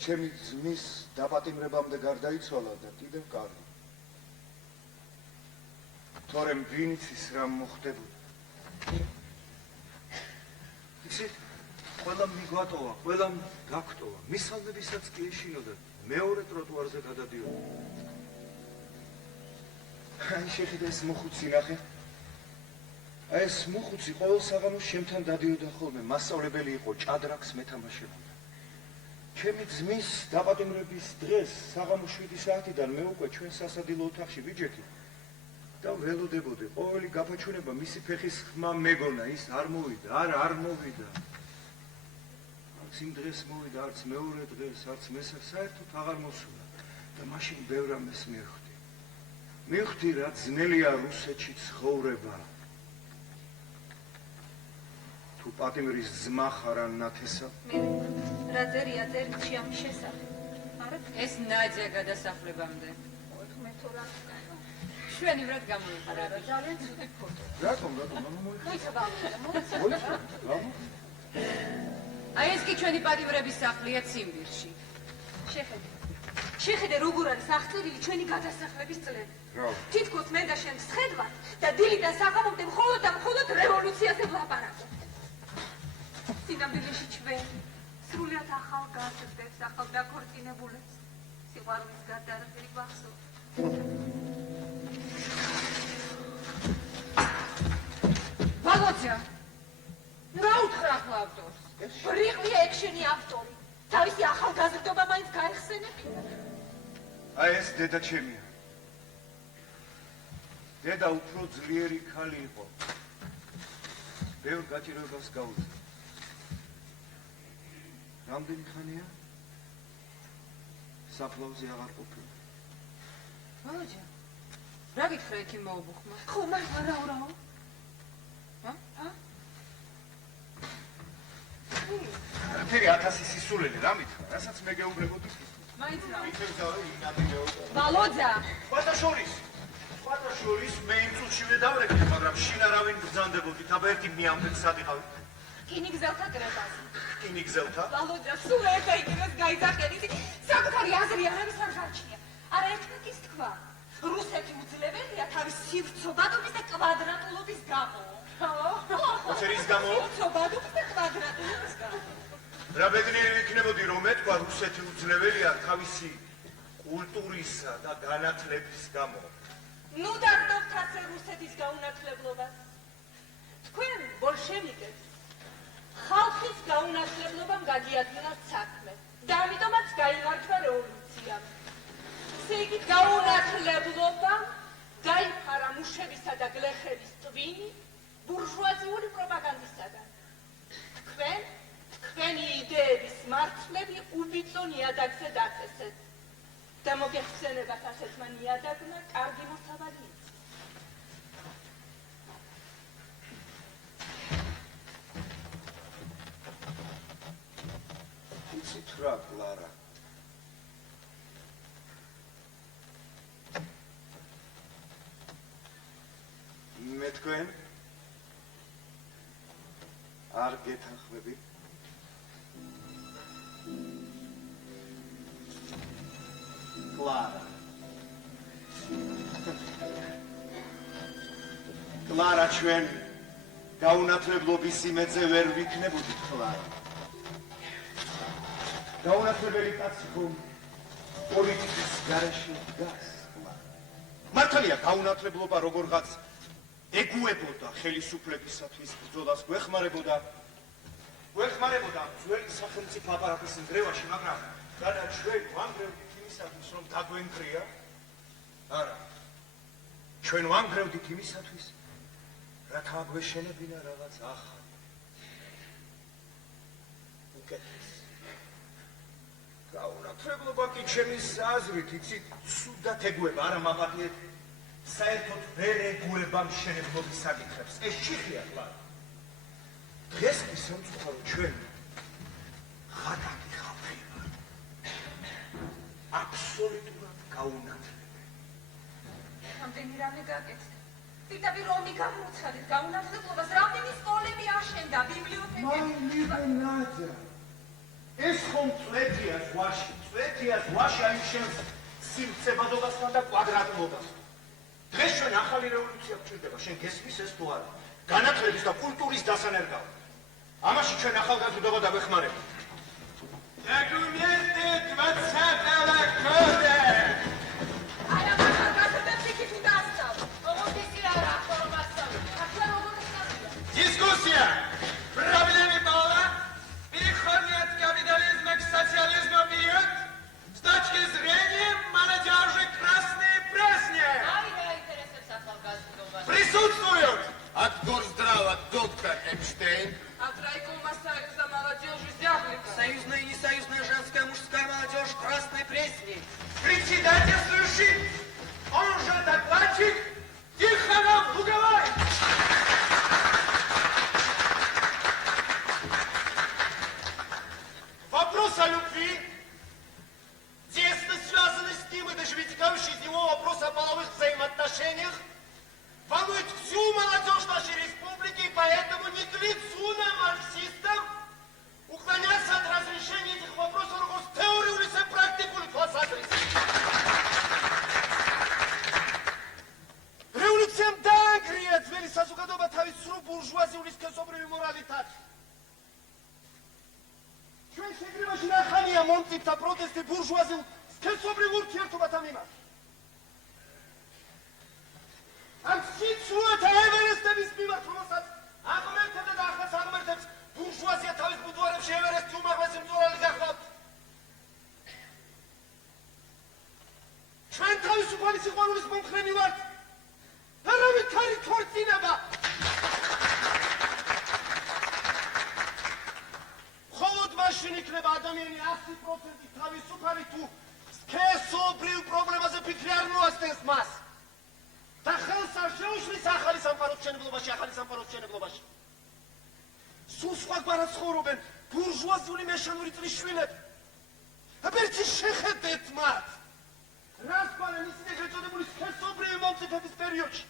ჩემი ძმის დაპატიმრებამდე გარდაიცვალა და კიდევ კარგი. თორემ ვინ იცის რა მოხდებოდა. იცით, ყველამ მიგვატოვა, ყველამ გაგვტოვა. მისალმებისაც კი ეშინოდა, მეორე ტროტუარზე გადადიოდა. აი შეხედე ეს მოხუცი ნახე. აი ეს მოხუცი ყოველ საღამოს შემთან დადიოდა ხოლმე, მასწავლებელი იყო, ჭადრაკს მეთამაშებოდა. ჩემი ძმის დაპატიმრების დღეს საღამოს 7 საათიდან მე უკვე ჩვენ სასადილო ოთახში ვიჯექი და ველოდებოდი ყოველი გაფაჩვენება მისი ფეხის ხმა მეგონა, ის არ მოვიდა, არ მოვიდა. არც იმ დღეს მოვიდა, არც მეორე დღეს, არც მესამე, საერთოდ აღარ მოსულა და მაშინ ბევრ რამეს მივხვდი. მივხვდი რა ძნელია რუსეთში ცხოვრება. თუ პატიმრის ძმა ხარ ან ნათესა. მე რა წერია წერილში ამის შესახებ? არა, ეს ნაძია გადასახლებამდე. ღმერთო რა. შვენივრად გამოიყარა. ძალიან ცუდი ფოტო. რატომ, მამა მოიხდა? მოიცა. აი ეს კი ჩვენი პატიმრების სახლია ციმბირში. შეხედე როგორ არის აღწერილი ჩვენი გადასახლების წლები. რა? თითქოს მე და შენ ვსხედვართ და დილიდან საღამომდე მხოლოდ და მხოლოდ რევოლუციაზე ვლაპარაკობთ. სინამდვილეში ჩვენ სრულიად ახალგაზრდებს, ახალ დაქორწინებულებს სიყვარულის გარდა არაფერი გვახსოვს. ბალოძია, რა უთხრა ახლა ავტორს? ბრიყვია ექშენი ავტორი. თავისი ახალგაზრდობა მაინც გაეხსენებინა. აი ეს დედა ჩემია. დედა უფრო ძლიერი ქალი იყო. ბევრ გაჭირვებას გაუწია. რამდენი ხანია? საფლავზე აღარ ყოფილა. ბალოძია, რა გითხრა იქ იმ მოუბუხმა? ხო, მართლა რაო? ფერი 1000 სისულელი რა მითხრა, რასაც მე გეუბნებოდი. მაინც რა? მითევზავი ინადიდეობა. ვალოძა, სხვათა შორის მე იმ წუთშივე დავრეკდი, მაგრამ შინ არავინ ბრძანდებოდით, აბა ერთი მიამბეთ სად იყავი. რკინიგზელთა კრებაზე. რკინიგზელთა? ვალოძა, სულ ერთ აიგებას გაიზარკენ, ისი საკუთარი აზრი არავის არ გარჩია. არა ერთმანეთის თქვა. რუსეთი უძლებელია თავის სივრცობადობის და კვადრატულობის გამო. ოცერის გამო? სივრცობადობის და კვადრატულობის გამო. რა ბედნიერი იქნებოდი, რომ ეთქვა რუსეთი უძლებელია თავისი კულტურისა და განათლების გამო. ნუ დაგდობთ ასე რუსეთის გაუნათლებლობას. თქვენ ბოლშევიკებს ხალხის გაუნათლებლობამ გაგიადგინათ საქმე და ამიტომაც გაიმართვა რევოლუცია. ესე იგი გაუნათლებლობამ დაიფარა მუშებისა და გლეხების ტვინი ბურჟუაზიული პროპაგანდისაგან. თქვენი იდეების მართლები უბიწო ნიადაგზე დაწესეთ და მოგეხსენებათ ასეთმა ნიადაგმა კარგი მოთაბარი იცის. იცით რა, კლარა? მე თქვენ არ გეთანხმები? კლარა. კლარა, ჩვენ გაუნათლებლობის იმედზე ვერ ვიქნებოდით, კლარა. გაუნათლებელი კაცი ხომ პოლიტიკის გარეშე დგას, კლარა. მართალია, გაუნათლებლობა როგორღაც ეგუებოდა ხელისუფლებისათვის ბრძოლას, გვეხმარებოდა ძველი სახელმწიფო აპარატის ნგრევაში, მაგრამ გადა ჩვენ ვანგრევდით იმისათვის, რომ დაგვენგრია? არა. ჩვენ ვანგრევდით იმისათვის, რათა აგვეშენებინა რაღაც ახალ. უკეთეს. გაუნათლებლობა კი ჩემის აზრით, იცით, ცუდად ეგუება, არა მაპატიეთ. საერთოდ ვერ ეგუება მშენებლობის საკითხებს. ეს შიხია, კლარა. დღეს კი სამწუხარო ჩვენ ხატაკი ხალხი ვართ. აბსოლუტურად გაუნათლებელი. რამდენი რამე გაკეთდა. პირდაპირ ომი გამოუცხადეთ გაუნათლებლობას, რამდენი სკოლები აშენდა, ბიბლიოთეკები. ეს ხომ წვეთია ზღვაში აი შენ სიმწებადობასთან და კვადრატულობასთან. დღეს ჩვენ ახალი რევოლუცია გვჭირდება, შენ გესმის ეს თუ არა? განათლების და კულტურის დასანერგავად. ამაში ჩვენ ახალგაზრდობა დავეხმარებთ. Документы 20-го года! აი ამ ახალგაზრდებს იქით უდასწავ. ომობისი არა, ხორბასწავ. ახლა როგორ ხდება? Дискуссия! Проблемы пола, переходный от капитализма к социализму период с точки зрения молодежи красные пресни. Присутствуют! Актор здрава, доктор Эпштейн. От райкома Союза молодежи Зяблика. Союзная и несоюзная женская мужская молодежь Красной Пресни. Председательствующий, он же докладчик Тихонов Луговой. Вопрос о любви, тесно связанный с ним и даже вытекающий из него вопрос о половых взаимоотношениях, волнует всю молодежь нашей республики, и поэтому не к лицу нам, марксистам, уклоняться от разрешения этих вопросов с теорией или практикой классазристи. Революциям დაანგრია ძველი საზოგადოება თავის სრულ ბურჟუაზიული სქესობრივი მორალიტეტით. ჩვენ შეგრებაში ნახანია მომწიფთა პროტესტი ბურჟუაზიულ სქესობრივ ურთიერთობათა მიმართ. ამ სიცრუეთა ევერესტების მიმართ, რომელსაც აღმერთებდა და ახლაც აღმერთებს ბურჟუაზია თავის ბუდვარებში ევერესტი უმაღლესი მწვერვალი გახლავთ. ჩვენ თავისუფალი სიყვარულის მომხრენი ვართ. არავითარი ქორწინება. მხოლოდ მაშინ იქნება ადამიანი 100% თავისუფალი თუ სქესობრივ პრობლემაზე სამყაროს მშენებლობაში, ახალი სამყაროს მშენებლობაში. სულ სხვაგვარად ცხოვრობენ ბურჟუაზიული მეშანური წრის შვილები. აბერცი შეხედეთ მათ. რას გვარენ ისინი ეწოდებული სქესობრივი მომწიფების პერიოდში.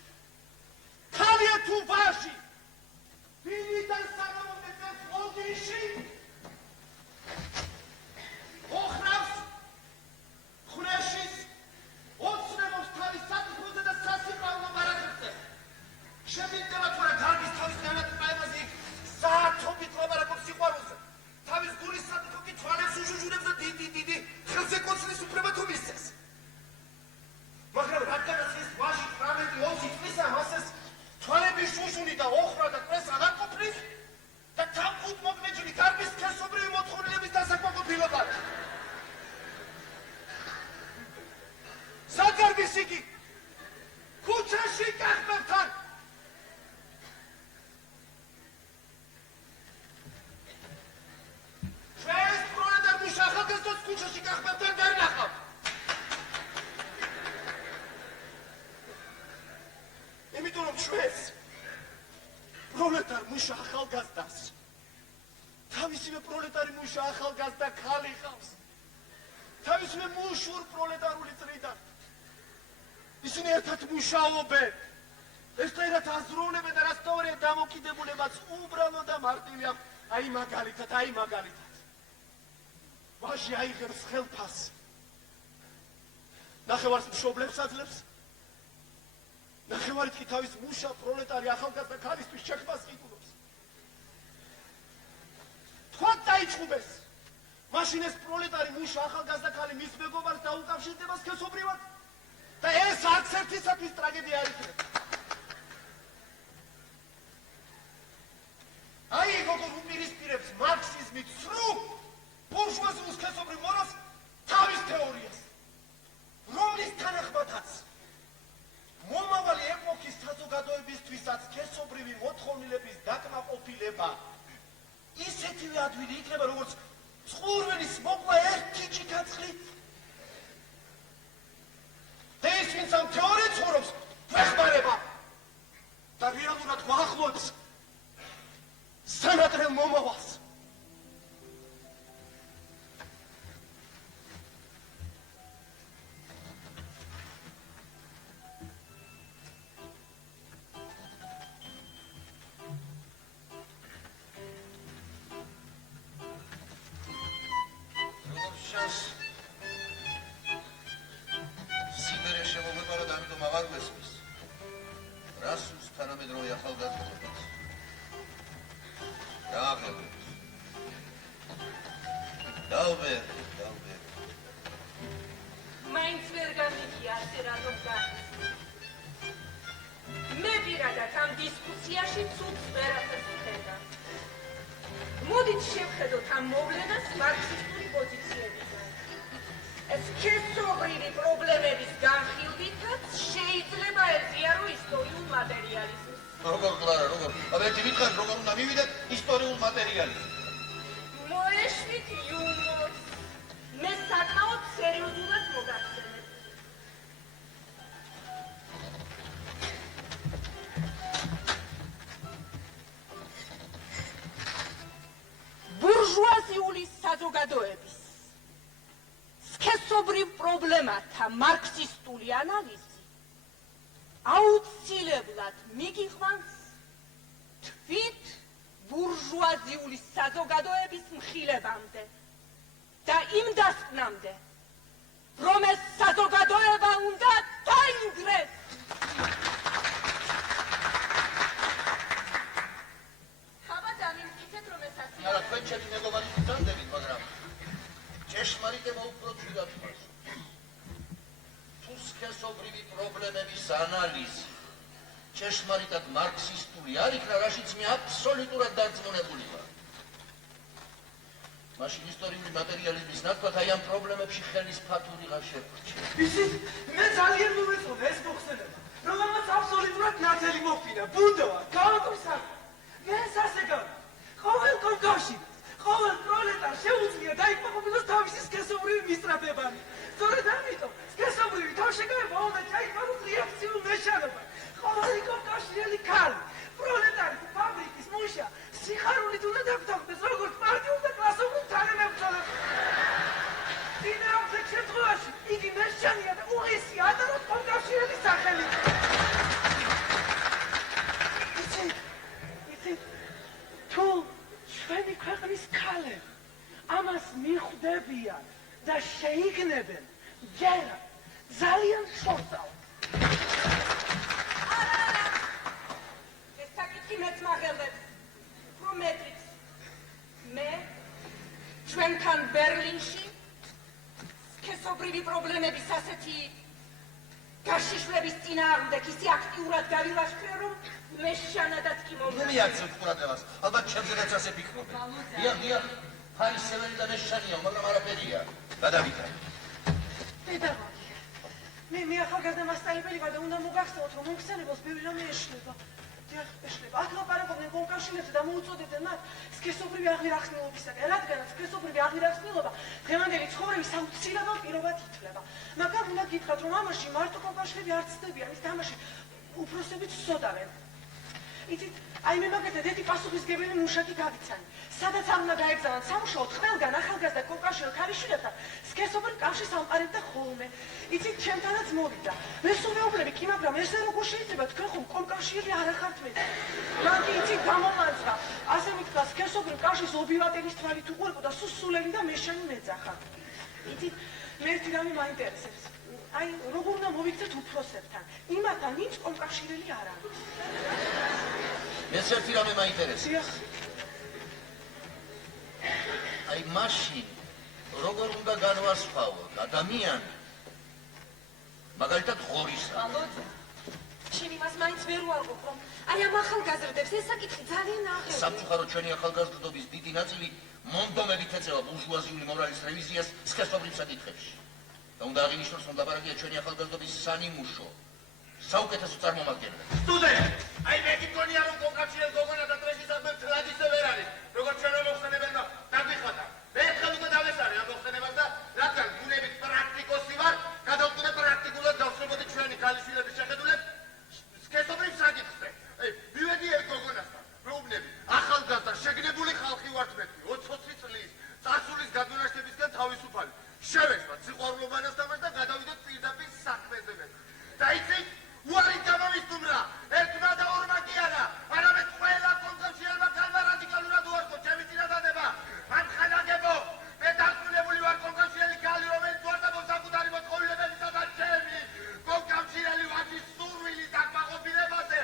ქალია თუ ვაჟი, ვინიდან საღამომდე წელს ოლგიში ოხრავს, ხრეშის, ოცნებობს თავის საკუთრებზე და სასიყვარულო მარაგებზე. შემინდება თუ არა გარგის თავის განათმაებაზე საათობით ლაპარაკობს სიყვარულზე. თავის გულის საკუთრო კი თვალებს უშუშურებს და დიდი ხელზე კოცნის უფლება თუ მისცეს. მაგრამ რადგანაც ეს ვაჟი 18-20 წლისა მასეს თვალები შუშუნი და ოხრა და კვეს აღარ ყოფნის და თავკუთ მოკნეჯილი გარბის სქესობრივი მოთხოვნილების დასაკმაყოფილება. საგარბის იგი ქუჩაში კახმებთან. ჩვენს პროლეტარ მუშ ახალგაზრდებს ქუჩაში კახმებთან ვერ ნახავთ. იმიტომ რომ ჩვენს პროლეტარ მუშ ახალგაზრდას თავისივე პროლეტარი მუშ ახალგაზრდა ქალი ხავს. თავისივე მუშურ პროლეტარული წრიდან. ისინი ერთად მუშაობენ, ერთად აზროვნებენ და რაც თავარია დამოკიდებულებაც უბრალო და მარტივი აქვს. აი მაგალითად. ვაჟი აიღებს ხელფას. ნახევარს მშობლებს აძლევს. ნახევარით კი თავის მუშა პროლეტარი ახალგაზრდა ქალისთვის ჩექმას იკუნებს. თქვათ დაიწყუბეს. მაშინ ეს პროლეტარი მუშა ახალგაზრდა ქალი მის მეგობარს დაუკავშირდება სქესობრივად და ეს არც ერთისათვის ტრაგედია არ იქნება. აი როგორ უპირისპირებს მარქსიზმი ცრუ ბურჟუაზიულ სქესობრივ მორალს თავის თეორიას, რომლის თანახმადაც მომავალი ეპოქის საზოგადოებისთვისაც სქესობრივი მოთხოვნილების დაკმაყოფილება ისეთივე ადვილი იქნება, როგორც წყურვენის მოკლა ერთი ჭიქაცხლით. და ის, ვინც ამ თეორიით ცხოვრობს, გვეხმარება და რეალურად გვაახლოებს სანადრელ მომავალს. საზოგადოების სქესობრივ პრობლემათა მარქსისტული ანალიზი აუცილებლად მიგიყვანს თვით ბურჟუაზიული საზოგადოების მხილებამდე და იმ დასკვნამდე, რომ ეს საზოგადოება უნდა დაინგრეს. არა, თქვენ ჩემი მეგობარი გძანდებით, მაგრამ ჭეშმარიტება უფრო ძვირად ხარს. თუ სქესობრივი პრობლემების ანალიზი ჭეშმარიტად მარქსისტული არ იქნა, რაშიც მე აბსოლუტურად დარწმუნებული ვარ. მაშინ ისტორიული მატერიალიზმის ნათქვათ აი ამ პრობლემებში ხელის ფათურიღა შეგვჭირდა. იცით, მე ძალიან მომეწონა ეს მოხსენება, რომ ამას აბსოლუტურად ნათელი მოხდინა, ბუნდოა, გააკრისა. მე ასე გავ ყოველ კავშირს, ყოველ პროლეტარს შეუძლია დაიკმაყოფილოს თავისი სქესობრივი მისწრაფებანი. სწორედ ამიტომ სქესობრივი თავშეკავება უნდა ჩაიყვანოს რეაქციულ მეშანებად. ყოველი კავშირელი ქალი და შეიგნებენ ჯერ ძალიან შორტავ. ეს საკითხი მეც მაღელებს, უფრო მეტრიც. მე ჩვენთან ბერლინში სქესობრივი პრობლემების ასეთი გაშიშვლების წინააღმდეგ ისე აქტიურად გავილაშქრე, რომ მე შანადაც კი მომდა. ნუ მიაცნობ ყურადღებას, ალბათ ჩემზედაც ასე ფიქრობენ. დიახ, ფარის სევენი და მეშანია, მაგრამ არაფერია. გადავიდე. პედაგოგი. მე ახალგაზრდა მასწავლებელი ვარ და უნდა მოგახსენოთ, რომ მომხსენებელს ბევრი რამე ეშლება. დიახ, ეშლება. აქ ლაპარაკობდნენ კონკავშირებზე და მოუწოდებდნენ მათ სქესობრივი აღირახსნილობისაგან, რადგანაც სქესობრივი აღირახსნილობა დღევანდელი ცხოვრების აუცილებლად პირობად ითვლება. მაგრამ უნდა გითხრათ, რომ ამაში მარტო კონკავშირები არ ცდებიან, ის თამაში უფროსებიც სოდავენ. იცით, აი მე მაგათად ერთი პასუხისმგებელი მუშაკი გავიცანი. სადაც არ უნდა გაეგზავნათ სამუშაოდ, ყველგან ახალგაზრდა კოკაშვილ ქალიშვილებთან სქესობრივ კავშირს ამყარებდა ხოლმე. იცით, ჩემთანაც მოვიდა. მე სულ მეუბნები კი, მაგრამ ესე როგორ შეიძლება თქვენ ხომ კომკავშირი არ ახართ მე? მანქი იცით გამომაძღა. ასე მითქვა, სქესობრივ კავშირს ობილატერის თვალით უყურებო და სულელი და მეშანი მეძახა. იცით, მე ერთი რამე მაინტერესებს. აი, როგორ უნდა მოვიქცეთ უფროსებთან? იმათთან, ვინც კომკავშირელი არ არის. მეც ერთი რამე მაინტერესებს. აი მაშინ როგორ უნდა განვასხვაოთ ადამიანი მაგალითად ღორისა. ალოძა, შენ იმას მაინც ვერ უარყოფ, რომ აი ამ ახალგაზრდებს ეს საკითხი ძალიან აღელვია. სამწუხაროდ ჩვენი ახალგაზრდობის დიდი ნაწილი მონდომებით ეწევა ბურჟუაზიული მორალის რევიზიას სქესობრივ საკითხებში. და უნდა აღინიშნოს, რომ ლაპარაკია ჩვენი ახალგაზრდობის სანიმუშო საუკეთესო წარმომადგენლებს. სტუდენტ, აი მე გიქონია, რომ კონკავშირელ გოგონა და ტრეშის აღმებს თლად ისე ვერ არის, როგორც ჩვენო მოხსენებელმა დაგვიხატა. მე ერთხელ უკვე დავესწარი ამ მოხსენებას და რადგან ბუნებით პრაქტიკოსი ვარ, გადავწყვიტე პრაქტიკულად დავსწრებოდი ჩვენი ქალიშვილების შეხედულებს სქესობრივ საკითხზე. მივედი ერთ გოგონასთან, მეუბნები, ახალგაზრდა შეგნებული ხალხი ვართ მეთქი, 20 წლის, წარსულის გადმონაშთებისგან თავისუფალი. შევეცვათ სიყვარულობანასთანაც და გადავიდეთ პირდაპირ საქმეზე მეთქი. და იცით, უარი გამომისტუმრა, ერთმა და ორმა კი არა, არამედ ყველა კონკავშირელმა ქალმა რადიკალურად უარყო ჩემი წინადადება. მან ხანაგებო, მე დარწმუნებული ვარ კონკავშირელი ქალი, რომელიც უარდება საკუთარი მოწყობილებებისა და ჩემი კონკავშირელი ვაჟის სურვილის დაკმაყოფილებაზე.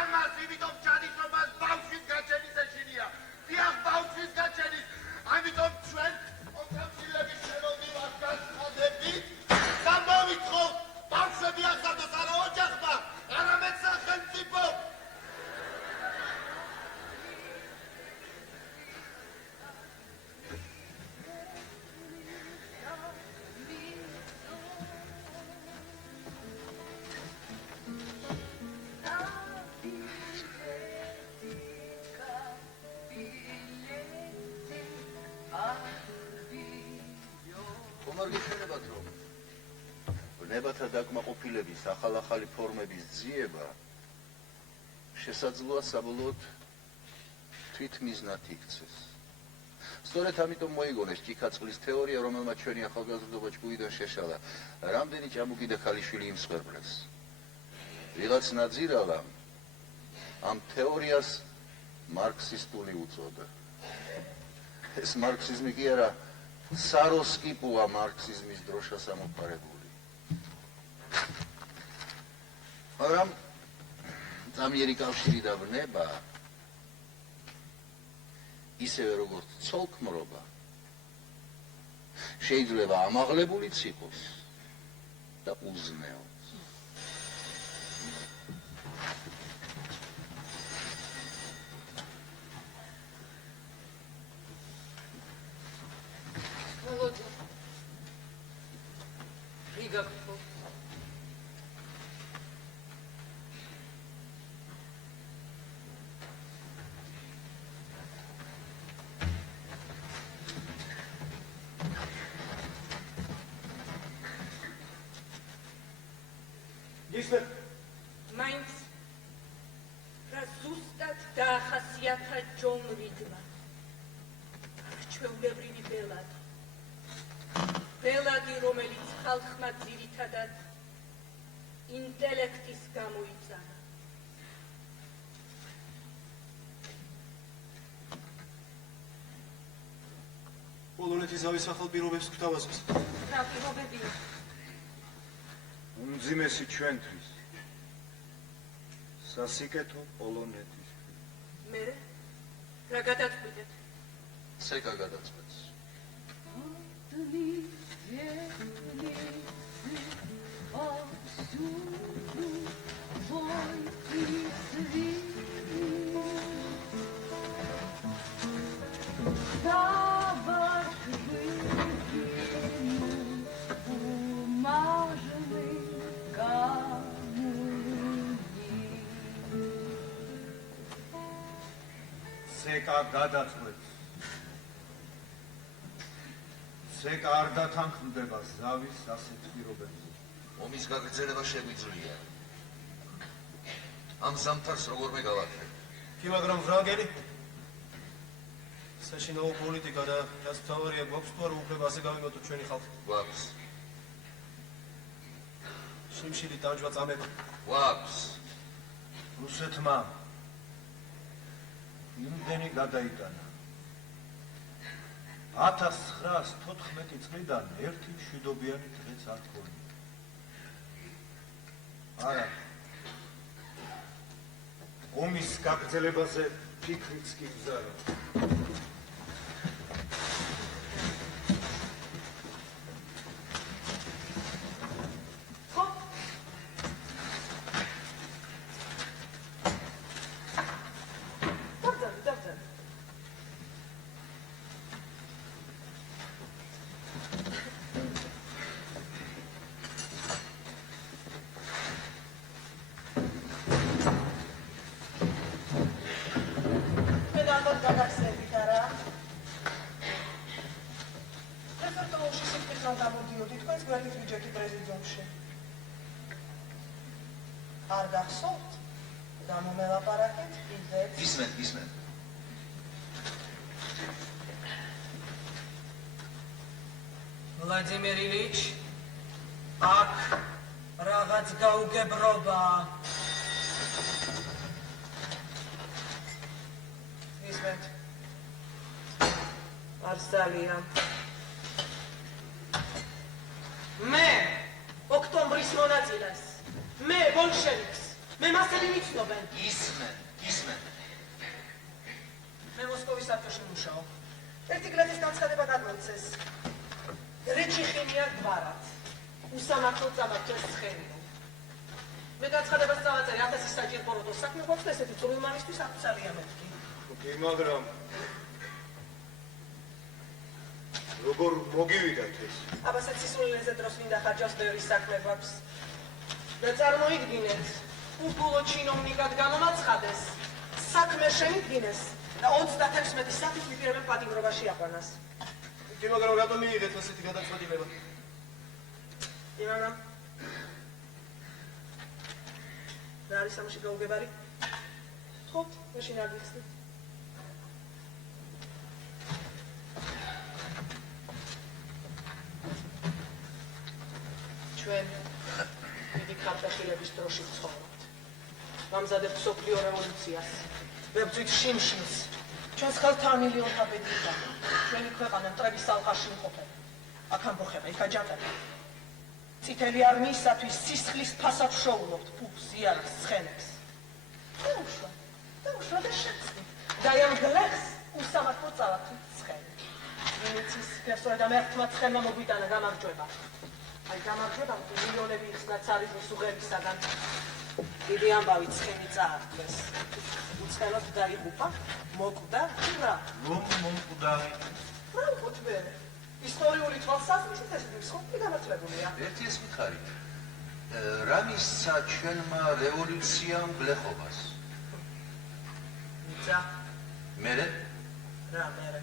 ამას იმიტომ ჩადის, რომ მას ბავშვის გაჩენის ეშინია. დიახ, ბავშვის გაჩენის. ამიტომ ჩვენ კონკავშირლების შემოღებას განცხადებით და მოვითხოვთ ბავშვები აღზარდოს არა ოჯახმა, არამედ სახელმწიფო. გითხრებათ, რომ ბუნებათა დაკმაყოფილების ახალ-ახალი ფორმების ძიება შესაძლოა საბოლოოდ თვითმიზნად იქცეს. სწორედ ამიტომ მოიგონეს ჭიქაწყლის თეორია, რომელმაც ჩვენი ახალგაზრდობა ჭკუიდან შეშალა. რამდენი ჭამუკი და ქალიშვილი იმსხვერპლებს. ვიღაც ნაძირალამ ამ თეორიას მარქსისტული უწოდა. ეს მარქსიზმი კი არა, საროსკიპოა მარქსიზმის დროშა სამოფარებული. მაგრამ წამიერი კავშირი და ბნება ისევე როგორც ცოლქმრობა შეიძლება ამაღლებულიც იყოს და უზნეო. Володя, Ригакфо. Гисмет. მაინც რა ზუსტად დაახასიათა ჯონ რიდმა. ჩვეულებრივი ბელადი. ბელადი, რომელიც ხალხმა ძირითადად ინტელექტის გამოიწანა. Բոլոր პოლონეთის ზავის ახალ პირობებს გვთავაზობს. რა პირობებია? უმძიმესი ჩვენთვის. სასიკეთო პოლონეთის. მე რა გადაწყვიტეთ? სეკა გადაწყვეტს. სეკა გადაწყვეტს. სეკა არ დათანხმდება ზავის ასეთ პირობებზე. ომის გაგრძელება შეგვიძლია. ამ ზამთარს როგორმე გავაკეთებ. კი, მაგრამ ვრანგელი საშინაო პოლიტიკა და რაც მთავარია გვაქვს თუ არა უფლება ასე გავიმატოთ ჩვენი ხალხი. გვაქვს. შიმშილი ტანჯვა წამება. გვაქვს. რუსეთმა იმდენი გადაიტანა. 1914 წლიდან ერთი მშვიდობიანი დღეც არ ქონია. არა. ომის გაგრძელებაზე ფიქრიც კი გზარო. არ გახსოვთ? გამომელაპარაკეთ კიდეც. ისმენ. ვლადიმერ ილიჩ, აქ რაღაც გაუგებრობა. ისმენთ. არსალია. მე ოქტომბრის მონაწილეს. მე ბოლშევიკს. მე მასები მიცნობენ. ისმენ. მე მოსკოვის სარკოში მუშაობ. ერთი გლეხის განცხადება გადმოცეს. რეჩიხინია გვარად. უსამართლო წამართლეს ცხენია. მე განცხადებას წავაწერე 1000 საჯირო როდოს საქმე გვაქვს და ესეთი წვრილმანისთვის აკცალია მეთქი. კი, მაგრამ როგორ მოგივიდათ ეს? აბასეთ სისულელეზე დროს მინდა ხარჯავს ბევრი საქმე გვაქვს. და წარმოიდგინეთ, უბულო ჩინოვნიკად გამომაცხადეს, საქმე შემიდგინეს და 36 საათით მიპირებენ პატიმრობაში აყვანას. კი, მაგრამ რატომ მიიღეთ ასეთი გადაწყვეტილება? კი, მაგრამ რა არის ამაში გაუგებარი? თხოვთ, მაშინ არ გიხსნით. ჩვენ დიდი ქართაშილების დროში ვცხოვრობთ. ვამზადებთ მსოფლიო რევოლუციას. ვებრძვით შიმშილს. ჩვენს ხელთან მილიონთა ბედნიერება. ჩვენი ქვეყანა მტრების ალყაში იმყოფება. აქ ამბოხება, იქ აჯანყება. წითელი არმიისათვის სისხლის ფასად შოულობთ ფულს, იარაღს, ცხენებს. დაუშვა და შეცდით. და ამ გლეხს უსამართლო წავაქვით ცხენი. მინიცის ფერსონა და მერთმა ცხენმა მოგვიტანა გამარჯვება. აი გამარჯვება მილიონები იხსნა ცარის უღებისაგან. დიდი ამბავი ცხენი წაართვეს. უცხენოდ დაიღუპა, მოკვდა რა? რომ მომკვდა. რა უყუთმე? ისტორიული თვალსაზრისით ეს მსხვილი განათლებულია. ერთი ეს მითხარი. რა მისცა ჩვენმა რევოლუციამ გლეხობას? მიწა. მერე? რა მერე?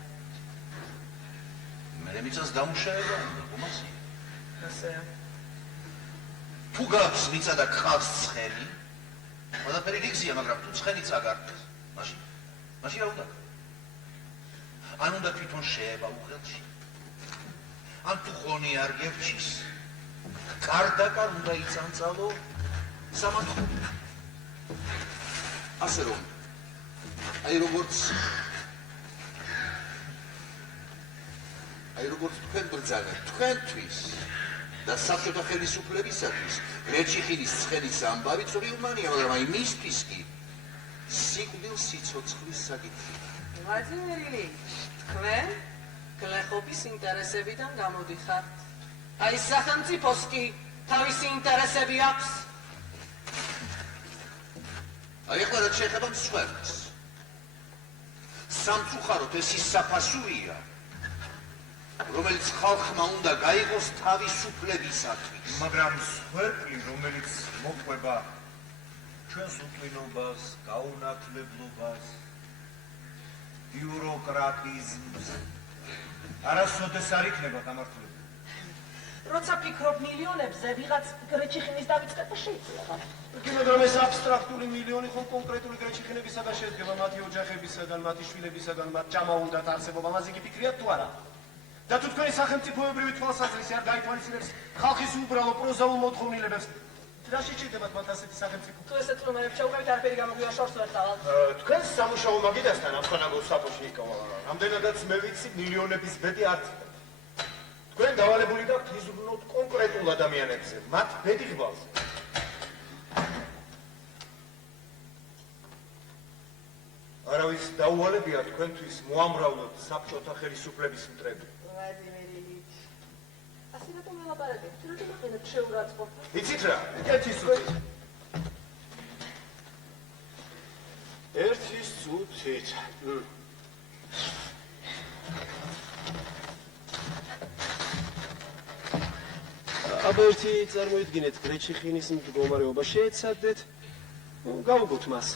მერე მიწას დამუშავება უნდა, გუმასია. ასეა. თუ გაქვს მიწა და გყავს ცხენი, ყველაფერი რიგზია, მაგრამ თუ ცხენიც აგარდეს, მაშინ რა უნდა? ან უნდა თვითონ შეება უხელში, ან თუ ხონი არ გერჩის, კარდაკარ უნდა იწანწალო სამართლო. ასე რომ, აი როგორც აი როგორც თქვენ ბრძანებთ თქვენთვის და საბჭოთა ხელისუფლებისათვის გრეჩიხინის ცხენის ამბავი წვრილმანია, მაგრამ აი მისთვის კი სიკვდილ სიცოცხლის საკითხია. ვლადიმერ ილიჩ, თქვენ გლეხობის ინტერესებიდან გამოდიხართ. აი სახელმწიფოს კი თავისი ინტერესები აქვს. აი ახლა რაც შეეხება მსხვერპლს. სამწუხაროდ ეს ის საფასურია, რომელიც ხალხმა უნდა გაიღოს თავისუფლებისათვის. მაგრამ მსხვერპლი, რომელიც მოყვება ჩვენს უყრინობას, გაუნათლებლობას, ბიუროკრატიზმს, არასოდეს არ იქნება გამართლებული. როცა ფიქრობ მილიონებზე, ვიღაც გრეჩიხინის დავიწყება შეიძლება. მაგრამ ეს აბსტრაქტული მილიონი ხომ კონკრეტული გრეჩიხინებისაგან შედგება, მათი ოჯახებისაგან, მათი შვილებისაგან, მათ ჭამა უნდათ არსებობა, ამაზე კი ფიქრიათ თუ არა? და თუ თქვენი სახელმწიფოებრივი თვალსაზრისი არ გაითვალისწინებს ხალხის უბრალო პროზაულ მოთხოვნილებებს, რა შეჭირდებათ მათ ასეთი სახელმწიფო? თუ ესეთ რომლებებს შევუკავით, არაფერი გამოგვივა შორს ვერ წავალთ. თქვენ სამუშაო მაგიდასთან ამხანაგო საფოში იკავა. რამდენადაც მე ვიცი, მილიონების ბედი არ ცდება. თქვენ დავალებული გაქვთ იზრუნოთ კონკრეტულ ადამიანებზე, მათ ბედი ღვალს. არავის დაუვალებია თქვენთვის მოამრავლოთ საბჭოთა ხელისუფლების მტრები. ვლადიმერ ილიჩ, ასე რატომ ელაპარაკებთ? რატომ აყენებთ შეურაცხყოფას? იცით რა? ერთი სუთით. ერთი სუთით. აბა ერთი წარმოიდგინეთ გრეჩიხინის მდგომარეობა, შეეცადეთ, გავუგოთ მას.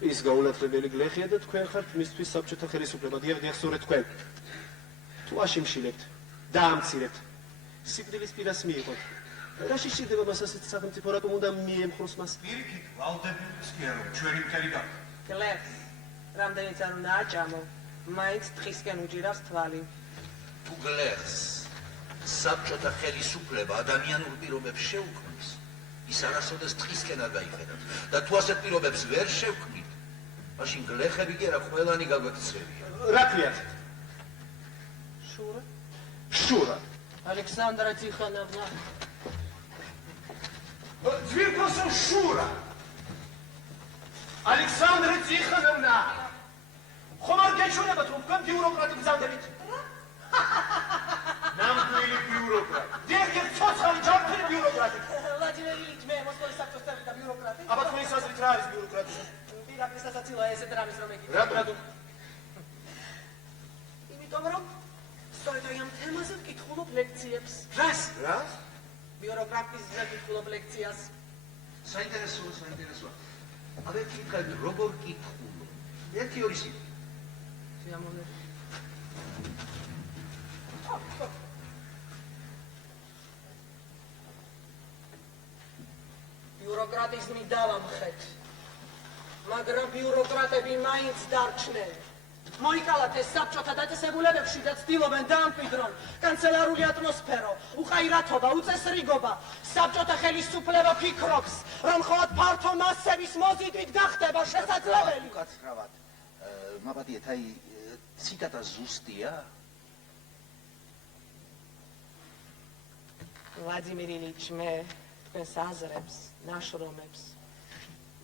ის გაუნათლებელი გლეხია და თქვენ ხართ მისთვის საბჭოთა ხელისუფლება. დიახ, სწორედ თქვენ. თუ აშიმშილებთ, დაამცირებთ, სიკვდილის პირას მიიღოთ. რა შეჭირდება მას ასეთ სახელმწიფო, რატომ უნდა მიემხროს მას? პირიქით, ვალდებულს კი არა, ჩვენი მთელი გაქვთ. გლეხს, რამდენიც არ უნდა აჭამო, მაინც თხისკენ უჭირავს თვალი. თუ გლეხს საბჭოთა ხელისუფლება ადამიანურ პირობებს შეუქმნის, ის არასოდეს თხისკენ არ გაიხედათ. და თუ ასეთ პირობებს ვერ შევქმნით, მაშინ გლეხები კი არა ყველანი გაგვექცევია. რა ქვიათ? შურა? შურა. ალექსანდრა ტიხანოვნა. ძვირფასო შურა. ალექსანდრა ტიხანოვნა. ხომ არ გეჩვენებათ, რომ თქვენ ბიუროკრატი გზანდებით? ნამდვილი ბიუროკრატი. დიახ, ცოცხალი ჯანმრთელი ბიუროკრატი. ვლადიმერ ილიჩ, მე მოსკოვის საბჭოს წევრი და ბიუროკრატი. აბა თქვენი საზრით რა არის ბიუროკრატია? პირაკლი სასაცილოა ესეთ რამის რომ ეკითხა. რატომ? იმიტომ რომ სწორედ აი ამ თემაზე ვკითხულობ ლექციებს. რას? ბიუროკრატიზმზე ვკითხულობ ლექციას. საინტერესოა. აბა კითხავთ, როგორ კითხულობ? ერთი ორი სიტყვა. სიამოვნებით. ბიუროკრატიზმი დავამხეთ, მაგრამ ბიუროკრატები მაინც დარჩნენ. მოიკალათ ეს საბჭოთა დაწესებულებებში და ცდილობენ დაამკვიდრონ კანცელარული ატმოსფერო, უყაირათობა, უწესრიგობა. საბჭოთა ხელისუფლება ფიქრობს, რომ მხოლოდ ფართო მასების მოზიდვით გახდება შესაძლებელი. უკაცრავად, მაბადიეთ, აი ციტატა ზუსტია? ვლადიმერ ილიჩ, მე თქვენს აზრებს, ნაშრომებს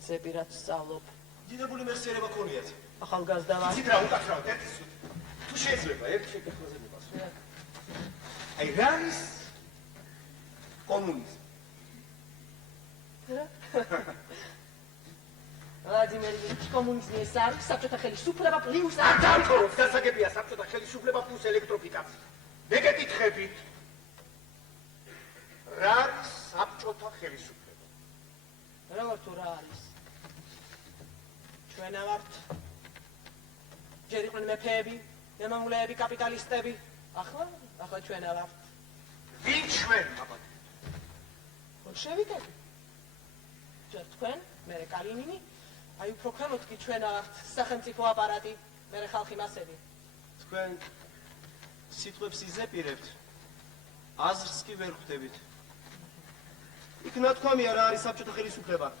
ზეპირად ვსწავლობ. დიდებული მეხსიერება ქონიათ. ახალგაზრდა ვარ. იცით რა, უკაცრავად, ერთი სიტყვა. თუ შეიძლება, ერთ შეკითხვაზე მოგასვა. აი რა არის კომუნიზმი? ვლადიმერ ილიჩ, კომუნიზმი ეს არის საბჭოთა ხელისუფლება პლუს არ დავთხოვოთ, დასაგებია საბჭოთა ხელისუფლება პლუს ელექტროფიკაცია. მე გეკითხებით, რა არის საბჭოთა ხელისუფლება? როგორ თუ რა არის? ჩვენ ვართ ჯერ იყვნენ მეფეები, მემამულეები, კაპიტალისტები. ახლა ჩვენ ვართ. ვინ ჩვენ, აბა? ბოლშევიკები. ჯერ თქვენ, მერე კალინინი, აი უფრო ქვემოთ კი ჩვენ ვართ სახელმწიფო აპარატი, მერე ხალხი მასები. თქვენ სიტყვებს იზეპირებთ, აზრს კი ვერ ხვდებით. იქ ნათქვამია რა არის საბჭოთა ხელისუფლება.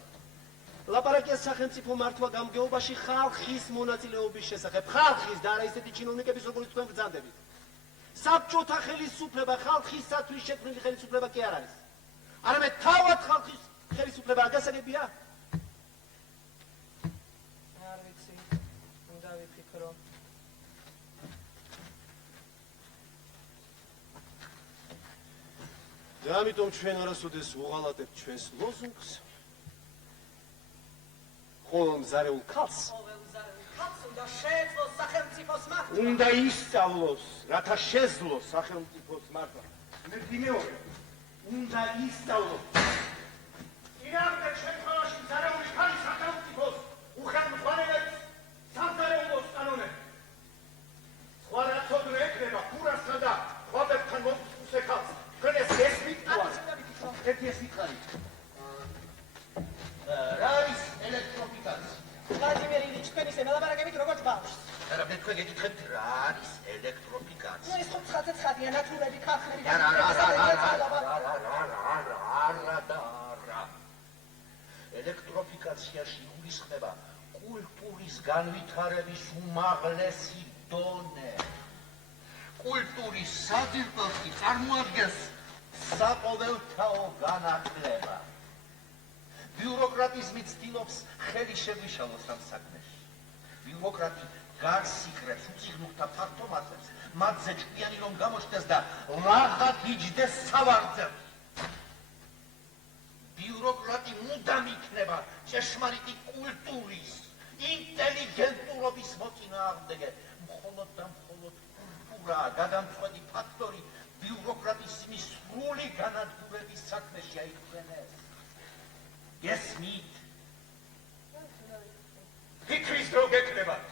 ლაპარაკია სახელმწიფო მართვა გამგეობაში ხალხის მონაწილეობის შესახებ. ხალხის და არა ისეთი ჩინოვნიკების, როგორც თქვენ ბრძანდებით. საბჭოთა ხელისუფლება ხალხისათვის შექმნილი ხელისუფლება კი არ არის. არამედ თავად ხალხის ხელისუფლება აგასაგებია. არ ვიცი, უნდა ვიფიქრო. და ამიტომ ჩვენ არასოდეს უღალატებთ ჩვენს ლოზუნგს. ყოველ მზარეულ ქალს უნდა შეეძლოს სახელმწიფოს მართვა. უნდა ისწავლოს, რათა შეძლოს სახელმწიფოს მართვა. მერტი მეორე, უნდა ისწავლოს. ირამდე შემთხვევაში მზარეული ქალი სახელმწიფოს უხელმძღვანელებს სამზარეულოს კანონებს. სხვა რაცოდნე ექნება ფურასთან და ხვაბებთან მომწვს ეხავს. თქვენ ეს გესმით თუ არა? ერთი ეს ვითხარი. რა არის ელექტროფიკაცია? ვლადიმერ ილიჩ, თქვენ ისე მელაპარაკებით როგორც ბავშვს. არა, მე თქვენ გეკითხებთ რა არის ელექტროფიკაცია? ეს ხო ცხადზე ცხადია, ნათურები, ქარხნები და არა. ელექტროფიკაციაში იგულისხმება კულტურის განვითარების უმაღლესი დონე. კულტურის საძირკველს კი წარმოადგენს საყოველთაო განათლება. ბიუროკრატიზმი ცდილობს ხელი შეგვიშალოს ამ საქმეში. ბიუროკრატი გარს იკრებს უწიგნურთა ფართომატებს, მათზე ჭკვიანი რომ გამოჩნდეს და ლაღად იჯდეს სავარძელს. ბიუროკრატი მუდამ იქნება ჭეშმარიტი კულტურის, ინტელიგენტურობის მოწინააღმდეგე. მხოლოდ და მხოლოდ კულტურაა გადამწყვეტი ფაქტორი ბიუროკრატიზმის სრული განადგურების საქმეში აიქმნეს. გესმით? ფიქრის დრო გექნებათ.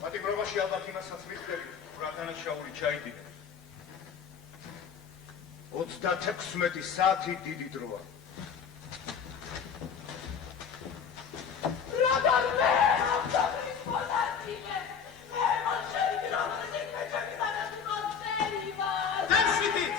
პატიმრობაში ალბათ იმასაც მიხვდები, რა დანაშაული ჩაიდინე. 36 საათი დიდი დროა. რადგანმე ავტომობილის მონაწილე მე მოსშევიდი რომელზეც მეჩები დანაშაული ვარ. დაშიდით!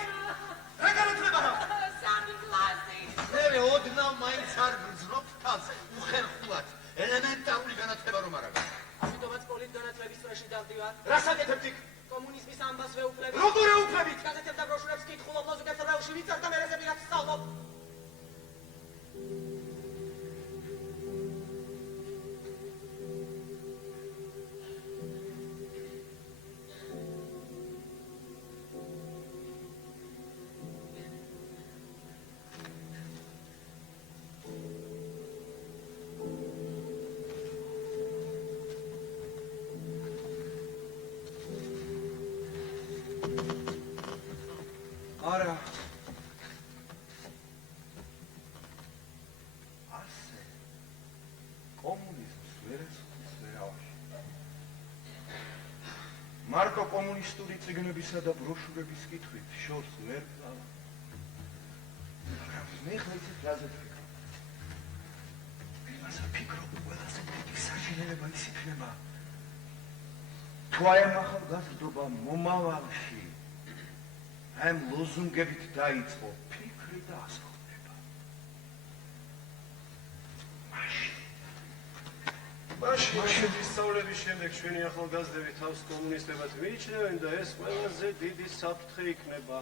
რა განათლება აქვს? სამი კლასი. მე ოდნავ მაინც არ გრძნობ თავს უხერხულად ელემენტარული განათლება რომ არ აქვს. ამიტომაც პოლიტგანათლების წრეში დავდივარ. რას აკეთებთ იქ? კომუნიზმის ამბავს ვეუფლებ. როგორ ეუფლებით? გაზეთებს და ბროშურებს კითხულობ, მოზუკებს რაუში ვიცარ და მერეზე პირად ვსწავლობ. არა. ასე კომუნიზმს ვერასოდეს ვერ ავაშ. მარკო კომუნისტური წიგნებისა და ბროშურების კითხვით შორს ვერ წავა. მაგრამ მე ხა იცით რაზე ვფიქრობ? იმაზე ვფიქრობ, ყველაზე დიდი საშინელება ის იქნება, თუ აი ამ ახალგაზრდობა მომავალში ამ ლოზუნგებით დაიწყო ფიქრი და ასხობნება. მაშინ ისწავლების შემდეგ ჩვენი ახალგაზრდები თავს კომუნისტებად მიიჩნევენ და ეს ყველაზე დიდი საფრთხე იქნება,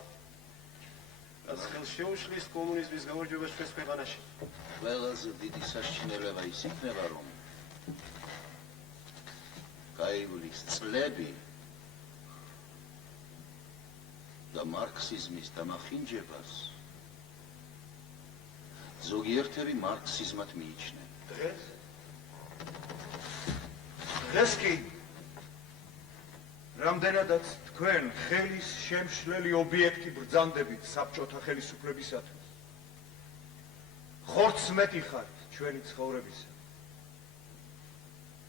რაც ხელს შეუშლის კომუნიზმის გამარჯვებას ჩვენს ქვეყანაში. ყველაზე დიდი საშინელება ის იქნება, რომ გაივლის წლები და მარქსიზმის დამახინჯებას ზოგიერთები მარქსიზმად მიიჩნევენ. დღეს კი რამდენადაც თქვენ ხელის შემშლელი ობიექტი ბრძანდებით საბჭოთა ხელისუფლებისათვის, ხორცმეტი ხართ ჩვენი ცხოვრებისა.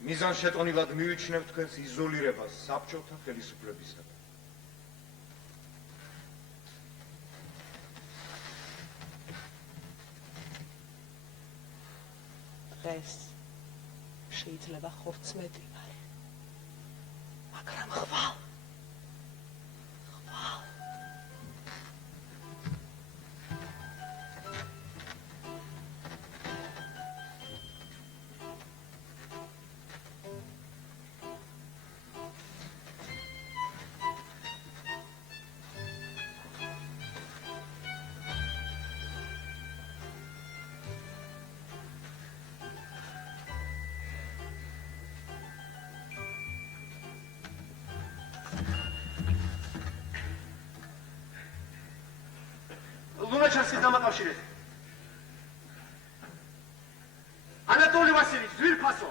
მიზანშეტყვნილად მივიჩნევ თქვენს იზოლირებას საბჭოთა ხელისუფლებისაგან. დღეს შეიძლება ხორცმეტი ვარ, მაგრამ ხვალ ლუначარსკის დამაკავშირეთ. ანატოლი ვასილიჩ, ძვირფასო.